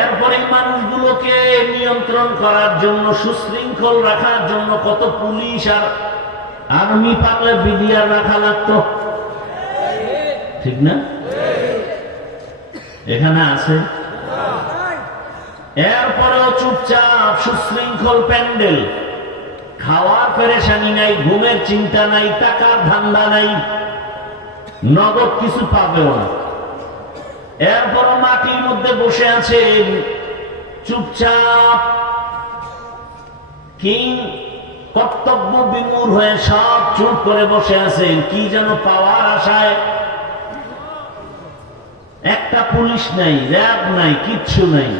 এরপরে মানুষগুলোকে নিয়ন্ত্রণ করার জন্য, সুশৃঙ্খল রাখার জন্য কত পুলিশ আর আর্মি, পাকলে বিডিআর রাখা লাগতো, ঠিক না? এখানে আছে। এরপরেও চুপচাপ সুশৃঙ্খল প্যান্ডেল, খাওয়ার পেরেশানি নাই, ঘুমের চিন্তা নাই, টাকার ধান্দা নাই। নগদ কিছু পাবেও না। এরপর মাটির মধ্যে বসে আছেন চুপচাপ, কি কর্তব্য বিমূঢ় হয়ে সব চুপ করে বসে আছেন, কি যেন পাওয়ার আশায়। একটা পুলিশ নাই, র্যাব নাই, কিচ্ছু নাই।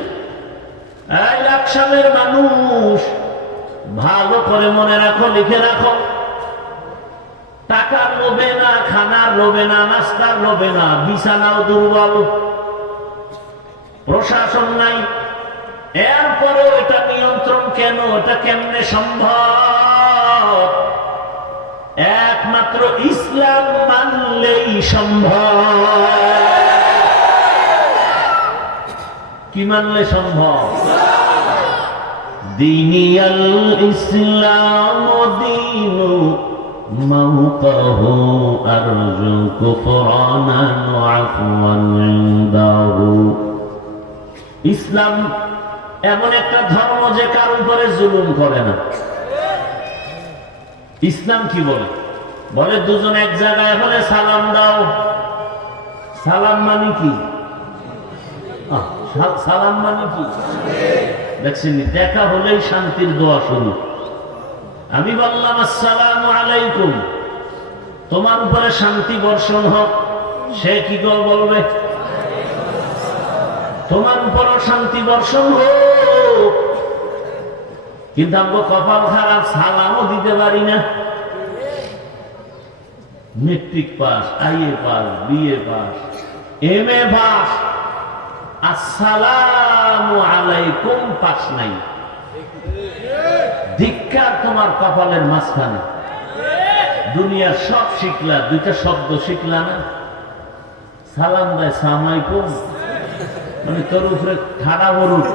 এই লাকসামের মানুষ, ভালো করে মনে রাখো, লিখে রাখো, টাকার লোভে না, খানার লোভে না, নাস্তার লোভে না, বিছানাও দুর্বল, প্রশাসন নাই, এরপরেও এটা নিয়ন্ত্রণ কেন? এটা কেমনে সম্ভব? একমাত্র ইসলাম মানলেই সম্ভব। কি মানলে সম্ভব? দিনিয়াল ইসলাম দীনু মাওকাহু আরজু কুফরানান ওয়া আফওয়ান ইনদাহু। ইসলাম এমন একটা ধর্ম যে কার উপরে জুলুম করে না। ইসলাম কি বলে? বলে দুজন এক জায়গায় হলে সালাম দাও। সালাম মানে কি? সালাম মানে কি দেখছেন? দেখা হলেই শান্তির দোয়া শুরু। আমি বললাম আসসালামু আলাইকুম, তোমার উপরে শান্তি বর্ষণ হোক। সে কি বলবে? তোমার উপর শান্তি বর্ষণ হোক। কিন্তু আমরা কপাল খারাপ, সালামও দিতে পারি না। Matric pass, IA pass, BA pass, MA pass, আসসালামু আলাইকুম পাস নাই। ধিক্কার তোমার কপালের মাঝখানে। দুনিয়ার সব শিখলা, দুইটা শব্দ শিখলা না। সালাম দেয় সালামালাইকুম, মানে তোর উপরে ঠাড়া বলুক,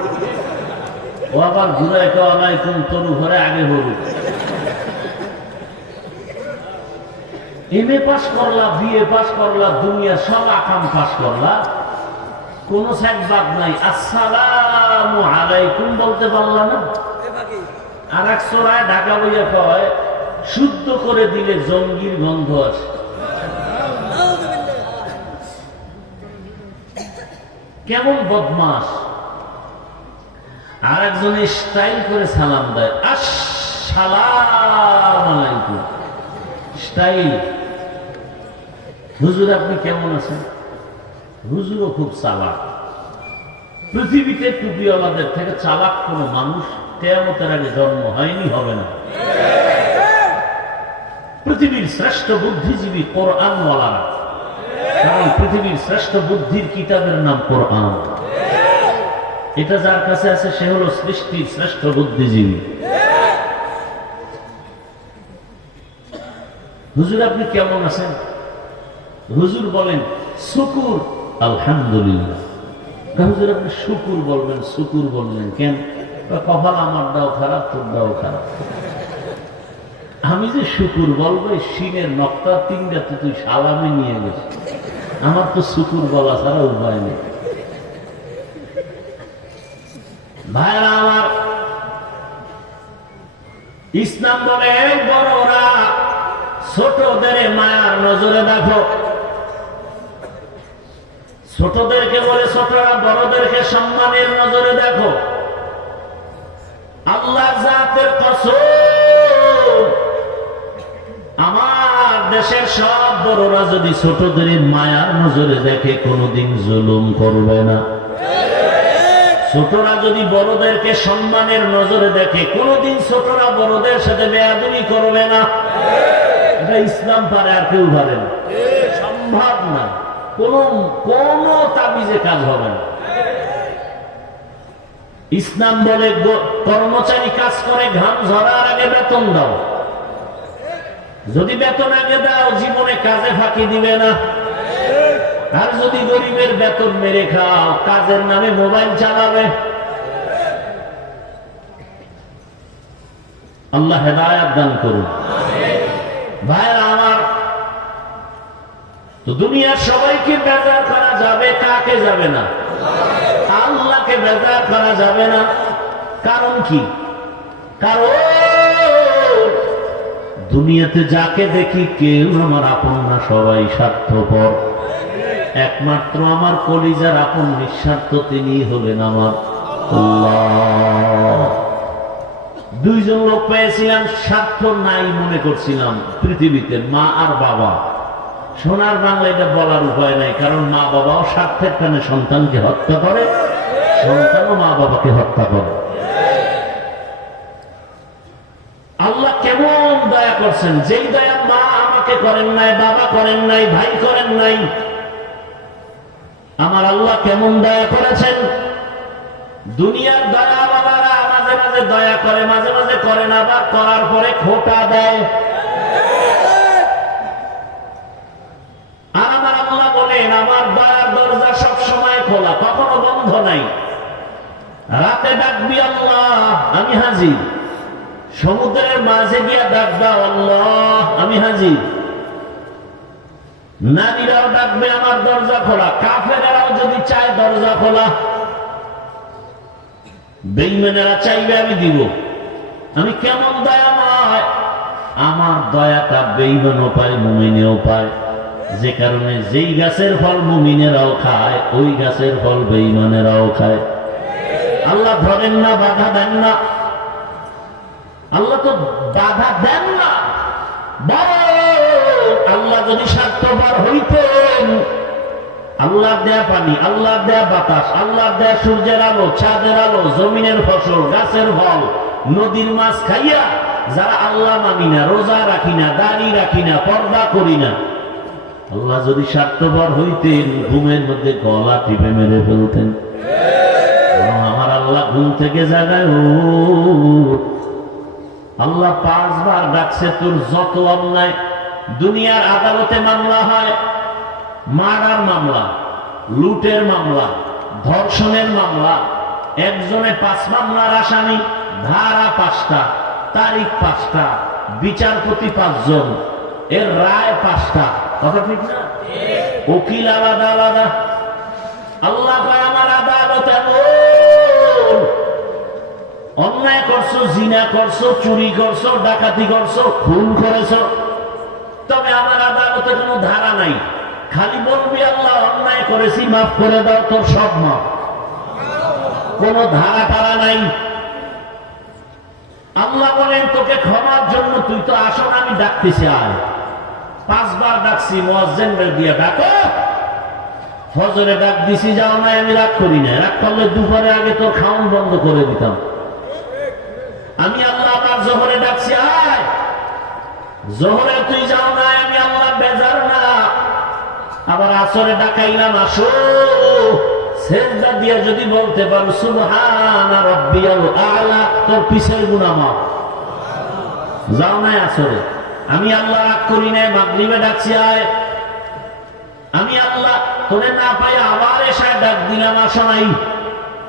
ও আবার ঘুরে আলাইকুম তোর উপরে আগে বলুক। এমএ পাস করলা, বিএ পাস করলা, দুনিয়ার সব আকাম পাস করলা, কোন সাইডবাদ নাই। আসসালামু আলাইকুম বলতে পারলা না। আর এক সোরায় ঢাকা বইয়া কয় শুদ্ধ করে দিলে জঙ্গির গন্ধ আছে। কেমন বদমাস! আর একজন স্টাইল করে সালাম দেয়, আসসালামু আলাইকুম, স্টাইল। হুজুর আপনি কেমন আছেন? হুজুরও খুব চালাক। পৃথিবীতে টুপিওয়ালাদের থেকে চালাক কোন মানুষ কিয়ামতের আগে জন্ম হয়নি, হবে না। পৃথিবীর শ্রেষ্ঠ বুদ্ধিজীবী কোরআনওয়ালারা, কারণ পৃথিবীর শ্রেষ্ঠ বুদ্ধির কিতাবের নাম কোরআন। এটা যার কাছে আছে সে হলো সৃষ্টির শ্রেষ্ঠ বুদ্ধিজীবী। হুজুর আপনি কেমন আছেন? হুজুর বলেন শুকুর আলহামদুলিল্লাহ। হুজুর আপনি শুকুর বলবেন, শুকুর বললেন কেন? কপাল আমারটাও খারাপ, তোরটাও খারাপ। আমি যে শুকুর বলবো, শিনের নকটা তিনটা তো তুই সালামে নিয়ে গেছিস, আমার তো শুকুর বলা ছাড়া উপায় নেই। ভাইরা আমার, ইসলাম বলে বড়রা ছোটদের মায়ার নজরে দেখো। ছোটদেরকে বলে ছোটরা বড়দেরকে সম্মানের নজরে দেখো। আল্লাহ জাতের কসম, আমার দেশের সব বড়রা যদি ছোটদের মায়ার নজরে দেখে কোনোদিন জুলুম করবে না। ছোটরা যদি বড়দেরকে সম্মানের নজরে দেখে কোনোদিন ছোটরা বড়দের সাথে বেয়াদবি করবে না। এটা ইসলাম পারে, আর কেউ পারে না, সম্ভব না। কোন তাবিজে কাজ হবে না। ইসলাম বলে কর্মচারী কাজ করে ঘাম ঝরার আগে বেতন দাও। যদি বেতন আগে দাও জীবনে কাজে ফাঁকি দিবে না। আর যদি গরিবের বেতন মেরে খাও, কাজের নামে মোবাইল চালাবে। আল্লাহ হেদায়েত দান করুন। ভাইরা আমার, তো দুনিয়ার সবাইকে বেজার করা যাবে, কাকে যাবে না? আল্লাহকে বেজার করা যাবে না। কারণ কি? কারণ দুনিয়াতে যাকে দেখি কেউ আমার আপন না, সবাই স্বার্থপর। একমাত্র আমার কলিজার আপন নিঃস্বার্থ, তিনি হলেন আমার আল্লাহ। দুইজন লোক পেয়েছিলাম, স্বার্থ নাই মনে করছিলাম পৃথিবীতে, মা আর বাবা। সোনার বাংলা এটা বলার উপায় নাই, কারণ মা বাবাও স্বার্থের টানে সন্তানকে হত্যা করে, সন্তানও মা বাবাকে হত্যা করে। আল্লাহ কেমন দয়া করছেন, যেই দয়া মা আমাকে করেন নাই, বাবা করেন নাই, ভাই করেন নাই, আমার আল্লাহ কেমন দয়া করেছেন। দুনিয়ার দয়া বাবারা মাঝে মাঝে দয়া করে, মাঝে মাঝে করে না, বা করার পরে খোটা দেয়। আর আমার আল্লাহ বলেন, আমার দয়ার দরজা সব সময় খোলা, কখনো বন্ধ নাই। রাতে ডাকবি আল্লাহ, আমি হাজির। সমুদ্রের মাঝে গিয়া ডাক দাও আল্লাহ, আমি হাজির। নারীরাও ডাকবে, আমার দরজা খোলা। কাফেরেরাও যদি চায় দরজা খোলা। বেঈমানেরা চাইবে, আমি দিব। আমি কেমন দয়াময়, আমার দয়াটা বেঈমানও পায়, মুমিনেও পায়। যে কারণে যেই গাছের ফল মুমিনেরাও খায়, ওই গাছের ফল বেঈমানেরাও খায়। আল্লাহ ধরেন না, বাধা দেন না। আল্লাহ তো বাধা দেন না, আল্লাহ যদি স্বার্থপর হইতেন, আল্লাহ দেয়া পানি, আল্লাহ দেয়া বাতাস, আল্লাহ দেয়া সূর্যের আলো, চাঁদের আলো, জমিনের ফসল, গাছের ফল, নদীর মাছ খাইয়া যারা আল্লাহ মানি না, রোজা রাখি না, দাড়ি রাখি না, পর্দা করি না, আল্লাহ যদি স্বার্থপর হইতেন, ঘুমের মধ্যে গলা টিপে মেরে ফেলতেন। আমার আল্লাহ ঘুম থেকে জাগায়, ও আল্লাহ 5 বার ডাকছে, তোর যত অন্যায়। দুনিয়ার আদালতে মামলা হয়, মার্ডার মামলা, লুটের মামলা, ধর্ষণের মামলা, একজনে 5 মামলার আসামি, ধারা 5টা, তারিখ 5টা, বিচারপতি 5 জন, এর রায় 5টা। কথা ঠিক না? উকিল আলাদা আলাদা। আল্লাহ কয়, আমার আদালত এমন, অন্যায় করছো, জিনা করছো, চুরি করছো, ডাকাতি করছো, খুন করেছো, তবে আমার আদালতে কোনো ধারা নাই। খালি বলবি আল্লাহ অন্যায় করেছি, মাফ করে দাও, তোর সব মাফ। কোন ধারা টারা নাই। আল্লাহ বলেন, তোকে ক্ষমার জন্য তুই তো আসো না, আমি ডাকতেছি, আয়। 5 বার ডাকছি, মুয়াজ্জিনরে দিয়ে ডাকো। ফজরে ডাক দিছি, যাও না, আমি রাগ করি না। রাগ করলে দুপুরে আগে তোর খাওন বন্ধ করে দিতাম। আমি আল্লাহ আবার জোহরে ডাকছি, আয়। জোহরে তুই যাও না, আমি আল্লাহ বেজার না। আবার আসরে ডাকাইলাম, আসো। সেজদা দিয়ে যদি বলতে পারো সুবহানা রাব্বিয়াল আ'লা, তোর পিছের গুনাহ মাফ। যাও না আসরে, আমি আল্লাহ রাগ করি না। মাগরিবে ডাকছি, আয়। আমি আল্লাহ তোরে না পাই আবার এসে ডাক দিলাম, আসো নাই।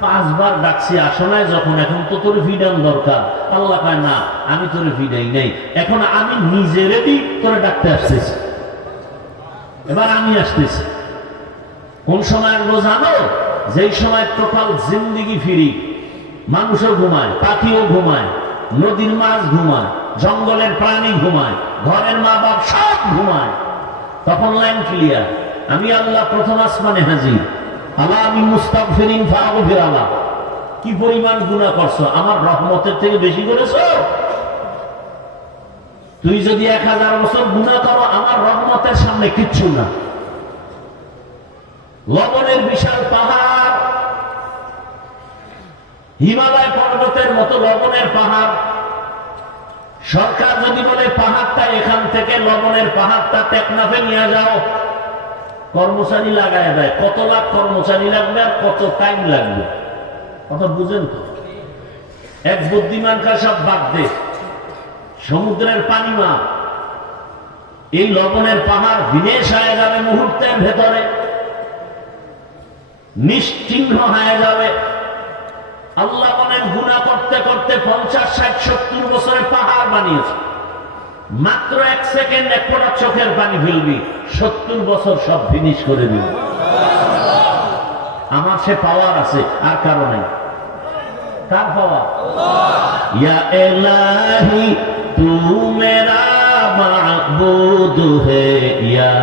5 বার ডাকছি, আসো নাই যখন, এখন তো তোর ভিডান দরকার। আল্লাহ কয়, না, আমি তোর ভিডাই নাই, এখন আমি নিজে রেডি তোরে ডাকতে আসতেছি। এবার আমি আসতেছি। কোন সময় আসবো জানো? যেই সময় টোটাল জিন্দিগি ফিরি, মানুষও ঘুমায়, পাখিও ঘুমায়, নদীর মাছ ঘুমায়, জঙ্গলের প্রাণী ঘুমায়, ঘরের মা বাপ সব ঘুমায়। তখন লাইন ক্লিয়ার, আমি আল্লাহ প্রথম আসমানে হাজির। আল্লাহ আমি মুস্তাগফিরিন ফাগফির আল্লাহ। কি পরিমাণ গুনাহ করছো, আমার রহমতের থেকে বেশি করেছো? তুই যদি 1000 বছর গুনাহ করো, আমার রহমতের সামনে কিচ্ছু না। লবণের বিশাল পাহাড়, হিমালয় পর্বতের মতো লবণের পাহাড়। সরকার যদি বলে পাহাড়টা এখান থেকে, লবণের পাহাড়টা টেকনাফে নিয়ে যাও, কর্মচারী লাগায় দেয়। কত লাখ কর্মচারী লাগবে আর কত টাইম লাগবে, কথা বুঝেন তো? এক বুদ্ধিমানকার সব বাদ দে। সমুদ্রের পানি মা, এই লবণের পাহাড় বিনেশ হয়ে যাবে মুহূর্তের ভেতরে, নিশ্চিহ্ন হয়ে যাবে। আল্লাহ বলেন, গুনাহ করতে করতে 50, 60, 70 বছরের পাহাড় বানিয়েছে। মাত্র 1 সেকেন্ড 1 ফোঁটা চোখের পানি ফেলবি, 70 বছর সব ফিনিশ করে দিবি। আমার সে পাওয়ার আছে, আর কারো নেই। কার পাওয়ার? ইয়া ইলাহি তু মেরা माबूद है या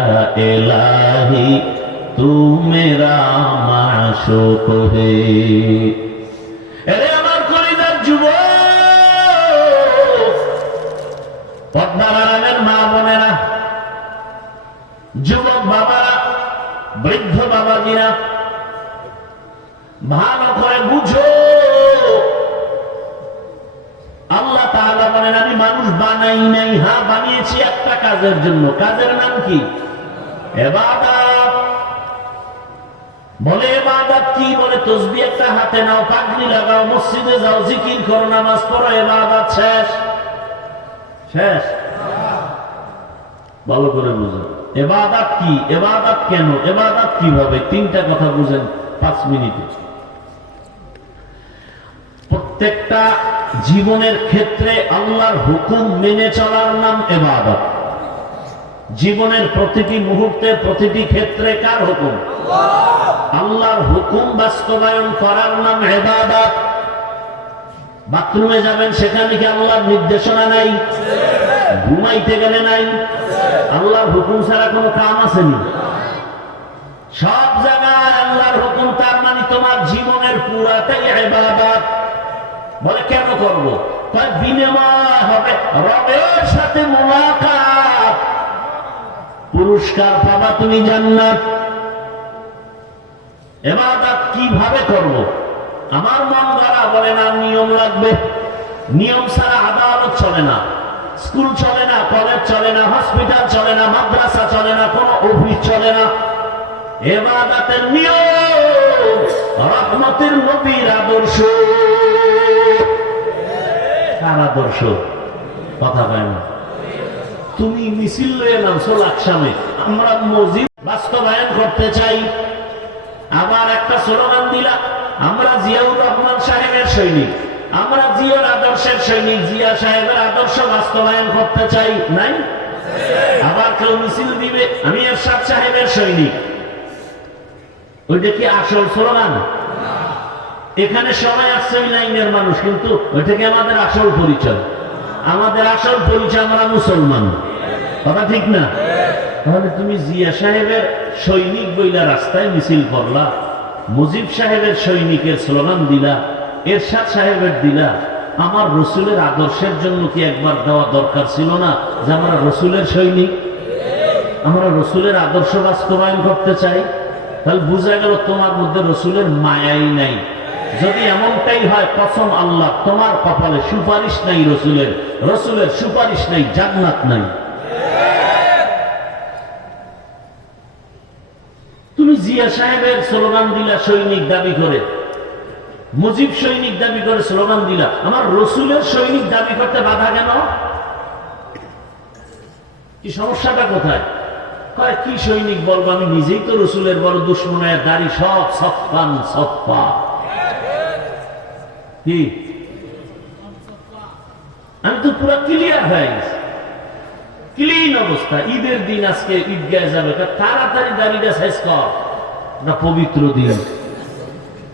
इलाही तू मेरा माशूक है। अरे আমার কলিজার যুবক, পদ্মার আড়ালের মা বোনেরা, যুবক বাবারা, বৃদ্ধ বাবাজিরা, ভালো করে বুঝো, আল্লাহ তাআলা বলেন আমি মানুষ বানাই নাই, হ্যাঁ বানিয়েছি একটা কাজের জন্য। কাজের নাম কি? ইবাদত। বলে ইবাদত কি? বলে তাসবিহ একটা হাতে নাও, পাগড়ি লাগাও, মসজিদে যাও, জিকির করো, নামাজ পড়ো, ইবাদত শেষ। শেষ? ভালো করে বুঝুন ইবাদত কি, ইবাদত কেন, ইবাদত কিভাবে, তিনটা কথা বুঝেন 5 মিনিটে। প্রত্যেকটা জীবনের ক্ষেত্রে আল্লাহর হুকুম মেনে চলার নাম ইবাদত। জীবনের প্রতিটি মুহূর্তে, প্রতিটি ক্ষেত্রে কার হুকুম? আল্লাহর হুকুম বাস্তবায়ন করার নাম ইবাদত। বাথরুমে যাবেন, সেখানে কি আল্লাহর নির্দেশনা নাই? ঘুমাইতে গেলে নাই? আল্লাহর হুকুম ছাড়া কোনো কাম আসেনি? সব জায়গায় আল্লাহর হুকুম, তার মানে তোমার জীবনের পুরাটাই ইবাদত। বলে কেন করব? তার বিনিময় হবে রবের সাথে মুলাকাত, পুরস্কার পাবা তুমি জান্নাত। ইবাদত কিভাবে করব? আমার মন গড়া বলে না, নিয়ম লাগবে। নিয়ম ছাড়া আদালত চলে না, স্কুল চলে না, কলেজ চলে না, হসপিটাল চলে না, মাদ্রাসা চলে না, কোনো অফিস চলে না। ইবাদতের নিয়ম রহমতের নবীর আদর্শ। কার আদর্শ? কথা পায় না। তুমি মিছিল লয়ে নামছো লাকসামে, আমরা মসজিদ বাস্তবায়ন করতে চাই, আবার একটা স্লোগান দিলা আমরা জিয়াউর রহমান সাহেবের সৈনিক, আমরা জিয়ার আদর্শের সৈনিক, জিয়া সাহেবের আদর্শ বাস্তবায়ন করতে চাই, নাই? আবার কেউ মিছিল দিবে আমি এরশাদ সাহেবের সৈনিক। ওইটা কি আসল স্লোগান? এখানে সবাই আসছে ওই লাইনের মানুষ, কিন্তু ওইটাকে আমাদের আসল পরিচয়। আমাদের আসল পরিচয় আমরা মুসলমান। কথা ঠিক না? তাহলে তুমি জিয়া সাহেবের সৈনিক বইলা রাস্তায় মিছিল করলা, মুজিব সাহেবের সৈনিকের স্লোগান দিলা, এরশাদ সাহেবের দিলা, আমার রসুলের আদর্শের জন্য কি একবার দেওয়া দরকার ছিল না যে আমরা রসুলের সৈনিক, আমরা রসুলের আদর্শ বাস্তবায়ন করতে চাই? তাহলে বুঝা গেল তোমার মধ্যে রসুলের মায়াই নাই। যদি এমনটাই হয়, কসম আল্লাহ, তোমার কপালে সুপারিশ নাই রসুলের, রসুলের সুপারিশ নাই, জান্নাত নাই। তুমি জিয়া সাহেবের স্লোগান দিলা সৈনিক দাবি করে, মুজিব সৈনিক দাবি করে স্লোগান দিলা, আমার রসুলের সৈনিক দাবি করতে বাধা কেন? কি সমস্যাটা কোথায়? কয় কি সৈনিক বলবো, আমি নিজেই তো রসুলের বড় দুশ্মন, দাড়ি সব সফান সফা। কি আমি তো পুরো ক্লিয়ার হয়ে গেছি, ক্লিন অবস্থা। ঈদের দিন আজকে ঈদগাহে যাবে, তাড়াতাড়ি দাড়িটা শেষ কর, না পবিত্র দিন,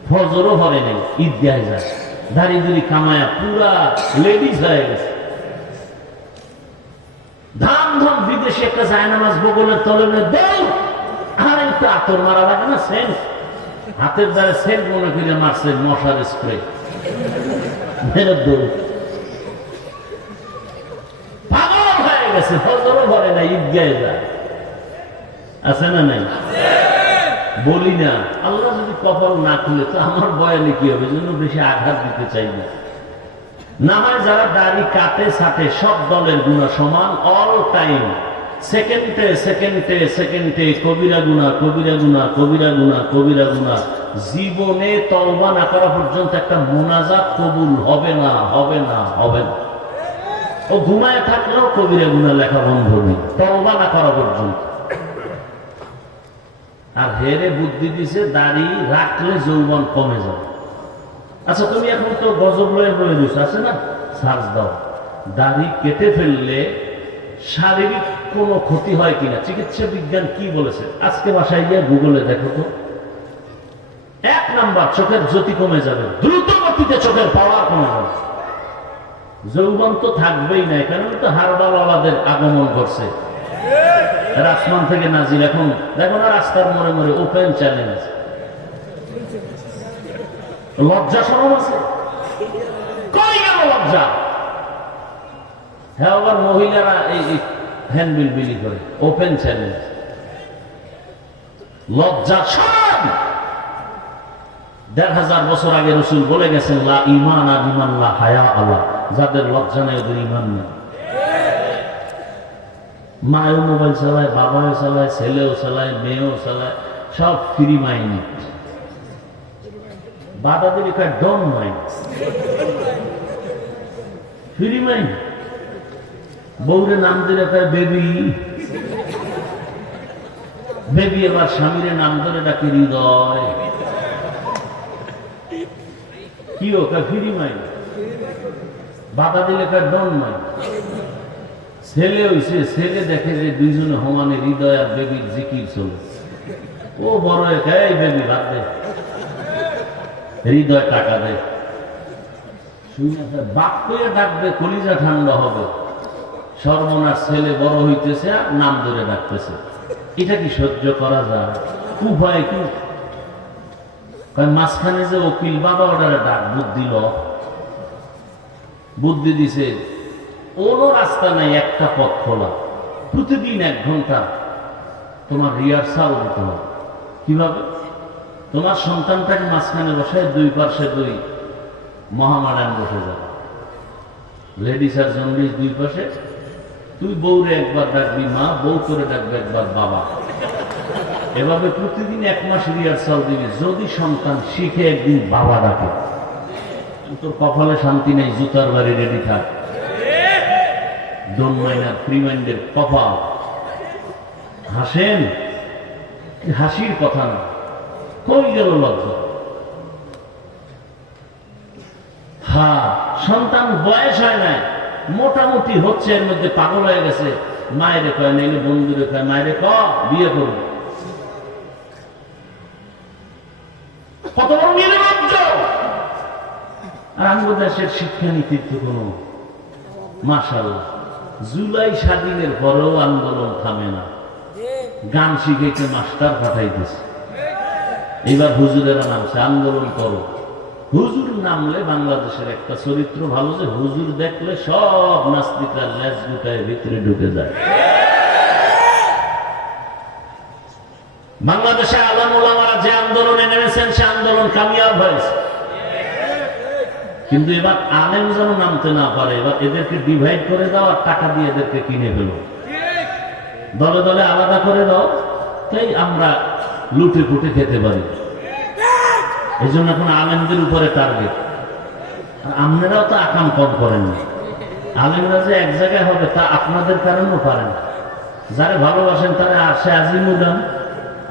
ফজরও হবে নাই, ঈদগাহে যায়, দাড়ি দুড়ি কামায়া পুরা লেডিস হয়ে গেছে। ধাম ধাম বিদেশে একটা জায়নামাজ বগলের তলে দেও, আর একটু আতর মারা লাগে না, সেন্ট হাতের দ্বারা সেন্ট মনে করে মারছে, মশার স্প্রে পাগল হয়ে গেছে, ফজরও ভরে না, ঈদগাহে যায়। আছে না নাই? বলি না, আল্লাহ যদি কপাল না খুলে তো আমার বয়ানে কি হবে, জন্য বেশি আঘাত দিতে চাই না। নামায় যারা দাড়ি কাটে সাটে, সব দলের গুণা সমান, অল টাইম, সেকেন্ডে সেকেন্ডে সেকেন্ডে কবিরা গুণা, কবিরা গুণা, কবিরা গুণা, কবিরা গুণা। জীবনে তওবা না করা পর্যন্ত একটা মুনাজাত কবুল হবে না, হবে না, হবে না। ও ঘুমায় থাকলেও কবিরা গুণা লেখা বন্ধ নেই, তওবা না করা পর্যন্ত। আর হেরে বুদ্ধি দিছে দাড়ি রাখলে যৌবন কমে যাবে। আচ্ছা তুমি এখন তো গজব লয়ে বলে দিচ্ছ, আছে না, সার্চ দাও, দাড়ি কেটে ফেললে শারীরিক কোনো ক্ষতি হয় কিনা, চিকিৎসা বিজ্ঞান কি বলেছে? আজকে বাসায় গিয়ে গুগলে দেখো তো। 1 নাম্বার, চোখের জ্যোতি কমে যাবে, দ্রুত গতিতে চোখের পাওয়ার কমে যাবে। যৌবন তো থাকবেই না, কারণ তো হারবালাদের আগমন করছে, আসমান থেকে নাজিল। এখন দেখো না রাস্তার মোড়ে মোড়ে ওপেন চ্যালেঞ্জ, লজ্জা শরম আছে? কই গেল লজ্জা? হ্যাঁ, আবার মহিলারা এই হ্যান্ডবিল বিলি করে, ওপেন চ্যালেঞ্জ, লজ্জা শরম। ১,৫০০ বছর আগে রাসূল বলে গেছেন, লা ঈমান লিমান লা হায়া আল্লাহ, যাদের লজ্জা নেই ওদের ঈমান নেই। মায়েও মোবাইল চালায়, বাবাও চালায়, ছেলেও চালায়, মেয়েও চালায়, সব ফ্রি মাইন্ড। বাধা দিলে কয় ডন মাইন্ড, ফ্রি মাইন্ড। বউরে নাম দিলে কয় বেবি, বেবি। এবার স্বামীরে নাম ধরে ডাকে হৃদয়। কি ও কয় ফ্রি মাইন্ড, বাধা দিলে কয় ডন মাইন্ড। ছেলে হইছে, ছেলে দেখে যে দুইজনে সমানে হৃদয় আর বেবির জিকির চলে, ও বড় এই বেবি ভাত দে, হৃদয় টাকা দেয়। বাপ করে ডাকবে, কলিজা ঠান্ডা হবে। সর্বনাশ, ছেলে বড় হইতেছে আর নাম ধরে ডাকতেছে। এটা কি সহ্য করা যায়? উপায় কি? মাঝখানে যে উকিল বাবা ওটারে ডাক বুদ্ধি দিছে, ওরও রাস্তা নাই, একটা পথ খোলা, প্রতিদিন 1 ঘন্টা তোমার রিহার্সাল দিতে হবে। কিভাবে? তোমার সন্তানটাকে মাঝখানে বসে, 2 পাশে 2 মহামাডান বসে যাবে, লেডিস আর জন্ডিস 2 পাশে। তুই বউরে একবার ডাকবি মা, বউ করে ডাকবে একবার বাবা। এভাবে প্রতিদিন 1 মাস রিহার্সাল দিবি। যদি সন্তান শিখে একদিন বাবা ডাকে, তোর কপালে শান্তি নেই, জুতার বাড়ি রেডি থাক। ডোন্ট মাইন্ড ফ্রি মাইন্ডের কপাল। হাসেন, হাসির কথা না, কই গেল লজ্জা? হ্যাঁ, সন্তান বয়স হয় না, মোটামুটি হচ্ছে, এর মধ্যে পাগল হয়ে গেছে। মায়েরে কয়, নাইলে বন্ধুরে কয়, মায়েরে ক বিয়ে করবে। কত বড় নির্লজ্জ! আর আমাদের দেশের শিক্ষানীতির তো কোনো, মাশাআল্লাহ, জুলাই স্বাধীনের পরেও আন্দোলন থামে না। গান শিখেছে, মাস্টার পাঠাইতেছে। এবার হুজুরেরা নামছে, আন্দোলন করো। হুজুর নামলে বাংলাদেশের একটা চরিত্র ভালো, যে হুজুর দেখলে সব নাস্তিকরা লেজ গুটায় ভিতরে ঢুকে যায়। বাংলাদেশে আলেম ওলামারা যে আন্দোলনে নেমেছেন, সে আন্দোলন কামিয়াব হয়েছে। কিন্তু এবার আলেম যেন নামতে না পারে, এবার এদেরকে ডিভাইড করে দাও আর টাকা দিয়ে এদেরকে কিনে ফেলো, দলে দলে আলাদা করে দাও, তাই আমরা লুটে পুটে খেতে পারি। এই জন্য এখন আলেমদের উপরে টার্গেট। আর আপনারাও তো আকাম কম করেননি। আলেমরা যে এক জায়গায় হবে তা আপনাদের কারণেও পারেন। যারা ভালোবাসেন তারা আসে আজিমুদান,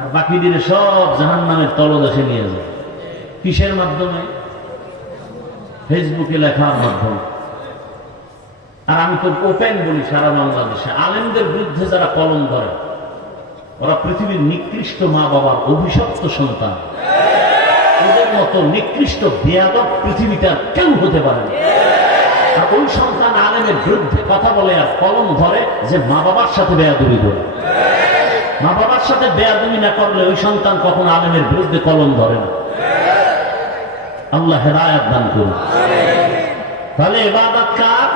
আর বাকি দিনে সব জাহান্নামের তলদেশে নিয়ে যায়। কিসের মাধ্যমে? ফেসবুকে লেখার মাধ্যমে। আর আমি তো ওপেন বলি, সারা বাংলাদেশে আলেমদের বিরুদ্ধে যারা কলম ধরে, ওরা পৃথিবীর নিকৃষ্ট মা বাবার অভিশপ্ত সন্তান। ওদের মতো নিকৃষ্ট বেয়াদব পৃথিবীটা কেউ হতে পারে না। আর ওই সন্তান আলেমের বিরুদ্ধে কথা বলে আর কলম ধরে, যে মা বাবার সাথে বেয়াদবি করে। মা বাবার সাথে বেয়াদবি না করলে ওই সন্তান কখনো আলেমের বিরুদ্ধে কলম ধরে না। আল্লাহ হেদায়েত দান করুন। তাহলে ইবাদত কার?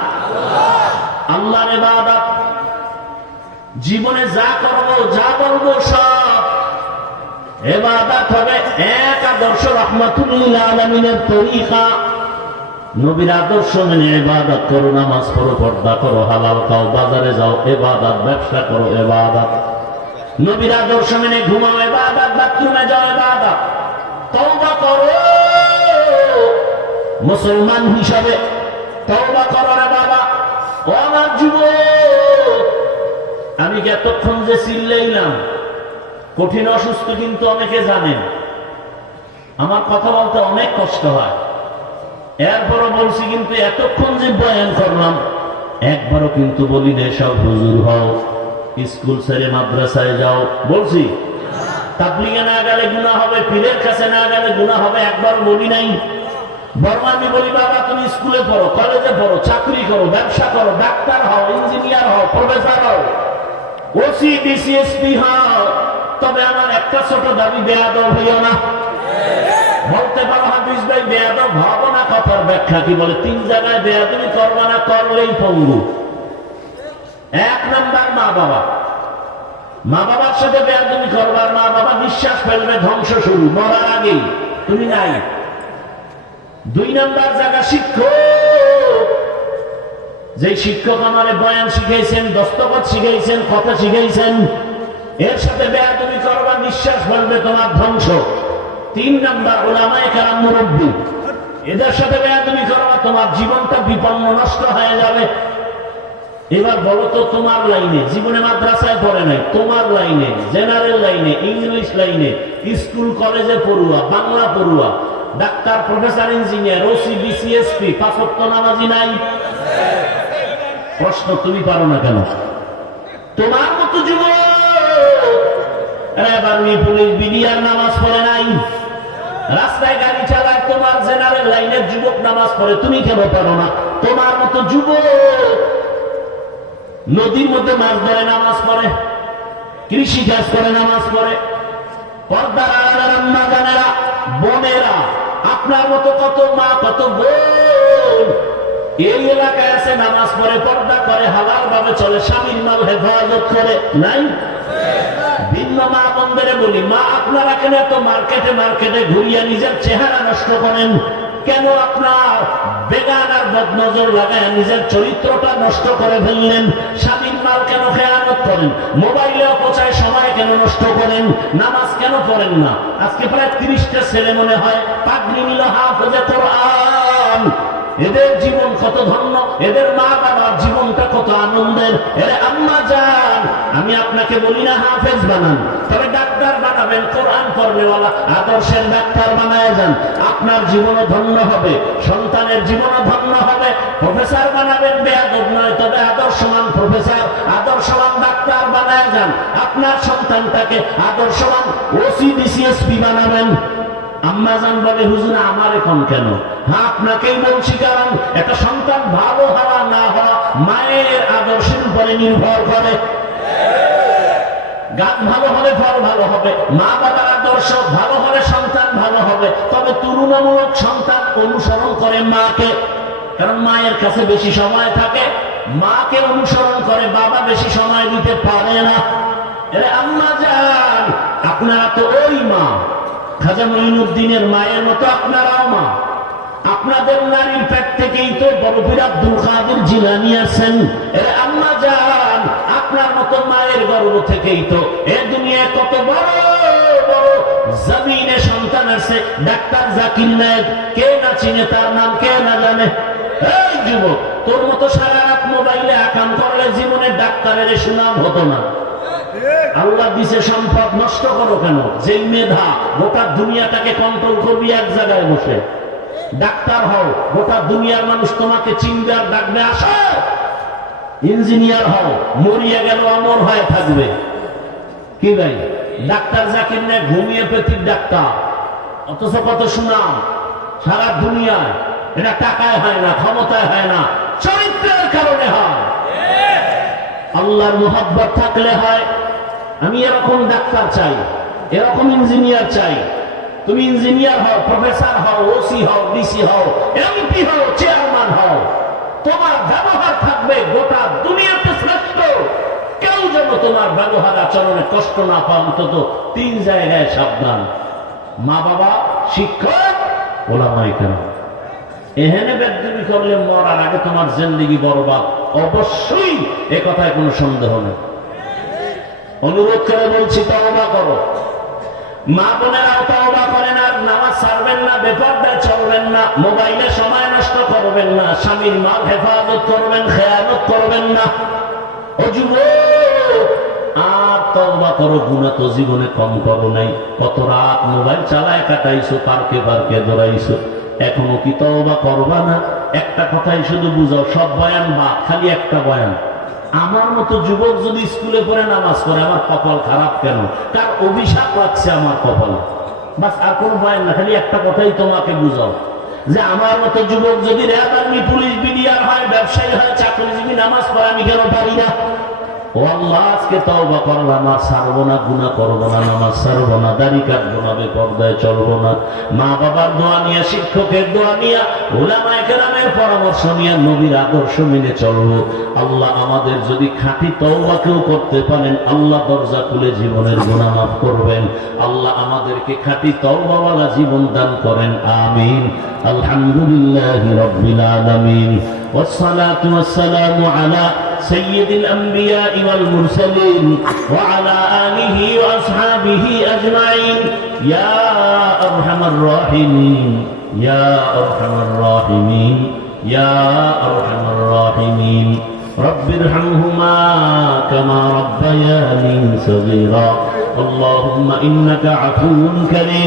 আল্লাহর ইবাদত। জীবনে যা করব, যা বলবো, সব ইবাদত হবে। এক আদর্শ রাহমাতুল লিল আলামিনের তরিকা। নবীর আদর্শ মেনে ইবাদত করো, নামাজ পড়ো, পর্দা করো, হালাল খাও, বাজারে যাও, ইবাদত, ব্যবসা করো, ইবাদত। নবীর আদর্শ মেনে ঘুমাও, ইবাদত, বাথরুমে যাও, ইবাদত। তওবা করো, মুসলমান হিসাবে তওবা করো রে বাবা। ও আমার যুবক, আমি এতক্ষণ যে চিল্লাইলাম, কঠিন অসুস্থ কিন্তু অনেকে জানেন, আমার কথা বলতে অনেক কষ্ট হয়। এরপরও বলছি, কিন্তু এতক্ষণ যে বয়ান করলাম, একবারও কিন্তু বলি না সব হুজুর হও, স্কুল ছেড়ে মাদ্রাসায় যাও। বলছি তাবলীগে না গেলে গুনাহ হবে, পীরের কাছে না গেলে গুনাহ হবে, একবারও বলি নাই। বরং আমি বলি বাবা তুমি স্কুলে পড়ো, কলেজে পড়ো, চাকরি করো, ব্যবসা করো, ডাক্তার হও, ইঞ্জিনিয়ার হও, প্রফেসর হও, ওসি ডিসিএসপি হও, তবে আমার একটা ছোট দাবি, বেয়াদব হইও না। বলতে পারো হাফিজ ভাই বেয়াদব হব না, কথার ব্যাখ্যা কি? বলে 3 জায়গায় বেয়াদবি করবা না, করলেই পঙ্গু। 1 নাম্বার মা বাবা, মা বাবার সাথে বেয়াদবি করবার, মা বাবা নিঃশ্বাস ফেলবে, ধ্বংস শুরু, মরার আগেই তুমি নাই। 2 নাম্বার জায়গা শিক্ষক, যে শিক্ষক আমারে বয়ান শিখাইছেন, দস্তখত শিখাইছেন, কথা শিখাইছেন, এর সাথে বেয়াদবি করবা, নিঃশ্বাস ফেলবে, তোমার ধ্বংস। 3 নাম্বার উলামায়ে কেরাম, মুরব্বী, এদের সাথে বেয়াদবি করবা, তোমার জীবনটা বিপন্ন, নষ্ট হয়ে যাবে। এবার বলো তো, তোমার লাইনে, জীবনে মাদ্রাসায় পড়ে নাই, তোমার লাইনে, জেনারেল লাইনে, ইংলিশ লাইনে, স্কুল কলেজে পড়ুয়া, বাংলা পড়ুয়া, ডাক্তার, প্রফেসর, ইঞ্জিনিয়ার, ওসি বিসিএসপি, 5 ওয়াক্ত নামাজি নাই? প্রশ্ন, তুমি পারো না কেন? তোমার মতো যুবক পুলিশ বিডিআর নামাজ পড়ে নাই, রাস্তায় গাড়ি চালায়, তোমার জেনারেল লাইনের যুবক নামাজ পড়ে, তুমি কেন পারো না? তোমার মতো যুবক নদীর মধ্যে মাছ ধরে নামাজ পড়ে, কৃষি কাজ করে নামাজ পড়ে, পর্দার আড়ালের আম্মা জানেরা, বোনেরা, আপনার মতো কত মা, কত বোন এই এলাকায় আছে, নামাজ পড়ে, পর্দা করে, হালাল ভাবে চলে, স্বামীর মাল হেফাজত করে, নাই? ভিন্ন মা বোনদের বলি, মা আপনারা কেন এত মার্কেটে মার্কেটে ঘুরিয়া নিজের চেহারা নষ্ট করেন? কেন আপনার বেগানার বদনজর লাগায় নিজের চরিত্রটা নষ্ট করে ফেললেন? স্বামীর মাল কেন খেয়ানত করেন? মোবাইলে অপচয় সময় কেন নষ্ট করেন? নামাজ কেন পড়েন না? আজকে প্রায় 30টা ছেলে মনে হয় পাগড়ি নিল, হাফেজে কোরআন। এদের জীবন কত ধন্য, এদের মা বাবার জীবনটা কত আনন্দের। এরে আম্মা জান, আমি আপনাকে বলি না হাফেজ বানান, তবে ডাক্তার বানাবেন, কোরআন পড়নেওয়ালা আদর্শের ডাক্তার বানায় যান, আপনার জীবনও ধন্য হবে, সন্তানের জীবনও ধন্য হবে। প্রফেসর বানাবেন, বেয়াদব নয়, তবে আদর্শমান প্রফেসর, আদর্শমান ডাক্তার বানায় যান, আপনার সন্তানটাকে আদর্শমান ওসি ডিসিএসপি বানাবেন। আম্মা জান বলে, হুজুর আমার এখন কেন? হ্যাঁ, আপনাকেই বলছি, কারণ একটা সন্তান ভালো হওয়া না হওয়া মায়ের আদর্শের উপরে নির্ভর করে। গাছ ভালো হলে ফল ভালো হবে, মা বাবার আদর্শ ভালো হলে সন্তান ভালো হবে। তবে তুলনামূলক সন্তান অনুসরণ করে মাকে, কারণ মায়ের কাছে বেশি সময় থাকে, মাকে অনুসরণ করে, বাবা বেশি সময় দিতে পারে না। এরে আম্মা জান, আপনারা তো ওই মা, খাজা মঈনুদ্দিনের মায়ের মতো আপনারাও মা। আপনাদের নারীর পেট থেকেই তো বড় পীর আব্দুল কাদের জিলানী আছেন। এরে আম্মা জান, আপনার মতো মায়ের গর্ভ থেকেই তো এ দুনিয়ায় কত বড় বড় জমিনে সন্তান আছে। ডাক্তার জাকির নায়েক, কে না চিনে তার নাম, কে না জানে? এই যুবক, তোর মতো সারা রাত মোবাইলে আকাম করলে জীবনে ডাক্তারের সুনাম হতো না। আল্লাহ দিছে সম্পদ, নষ্ট করো কেন? যেই মেধা, গোটা দুনিয়াটাকে কন্ট্রোল করবি এক জায়গায় বসে। ডাক্তার হও, গোটা দুনিয়ার মানুষ তোমাকে চিনবে আর ডাকবে, আসো। ইঞ্জিনিয়ার হও, মরিয়া গেল অমর হয়ে থাকবে। কি ভাই, ডাক্তার জাকির নায়েক ঘুমিয়ে পেতির ডাক্তার, অথচ কত সুনাম সারা দুনিয়ায়। এটা টাকায় হয় না, ক্ষমতায় হয় না, চরিত্রের কারণে হয়, আল্লাহর মুহাব্বত থাকলে হয়। আমি এরকম ডাক্তার চাই, এরকম ইঞ্জিনিয়ার চাই। তুমি ইঞ্জিনিয়ার হও, প্রফেসর হও, ওসি হও, ডিসি হও, এমপি হও, চেয়ারম্যান হও, তোমার ব্যবহার থাকবে গোটা দুনিয়াতে শ্রেষ্ঠ। কেউ যেন তোমার ব্যবহার আচরণে কষ্ট না পায়, অন্তত 3 জায়গায় সাবধান: মা বাবা, শিক্ষক, ওলামায়ে কেরাম। এখানে বেদবি করলে মরার আগে তোমার জিন্দেগি বরবাদ, অবশ্যই, এ কথায় কোনো সন্দেহ নেই। অনুরোধ করে বলছি, তওবা করো। মা বোনেরাও তওবা করেন, আর নামাজ ছাড়বেন না, বেপরদায় চলবেন না, মোবাইলে সময় নষ্ট করবেন না, স্বামীর মাল হেফাজত করবেন, খেয়ানত করবেন না। ও যুবক, আর তওবা করো, গুনাহ তো জীবনে কম করো নাই। কত রাত মোবাইল চালায় কাটাইছো, পার্কে পার্কে দৌড়াইছো, এখনো কি তওবা করবা না? একটা কথাই শুধু বুঝাও, সব বয়ান বাদ, খালি একটা বয়ান: আমার মতো যুবক যদি স্কুলে পড়ে নামাজ পড়ে, আমার কপাল খারাপ কেন? কার অভিশাপ লাগছে আমার কপালে? বাস, আর কোনো বয়ান না, খালি একটা কথাই তোমাকে বুঝাও যে আমার মতো যুবক যদি র্যাব আর্মি পুলিশ বিডিআর হয়, ব্যবসায়ী হয়, চাকরিজীবী, নামাজ পড়ে, আমি কেন পারি না? ও আল্লাহ, আজকে তওবা করলাম, আর ছাড়বো না, গুনাহ করবো না, নামাজ ছাড়বো না, দাড়ি কাটবো না, বেপরদায় চলবো না, মা বাবার দোয়া নিয়ে, শিক্ষকের দোয়া নিয়ে, উলামায়ে কেরামের পরামর্শ নিয়ে, নবীর আদর্শ মেনে চলবো। আল্লাহ আমাদের যদি খাঁটি তওবা কেউ করতে পারেন, আল্লাহ দরজা খুলে জীবনের গুনাহ মাফ করবেন। আল্লাহ আমাদেরকে খাঁটি তওবাওয়ালা জীবন দান করেন, আমিন। আলহামদুলিল্লাহি রাব্বিল আলামিন, والصلاة والسلام على سيد الأنبياء والمرسلين وعلى آله وأصحابه أجمعين يا أرحم الراحمين يا أرحم الراحمين يا أرحم الراحمين رب ارحمهما كما ربياني صغيرا اللهم إنك عفو كريم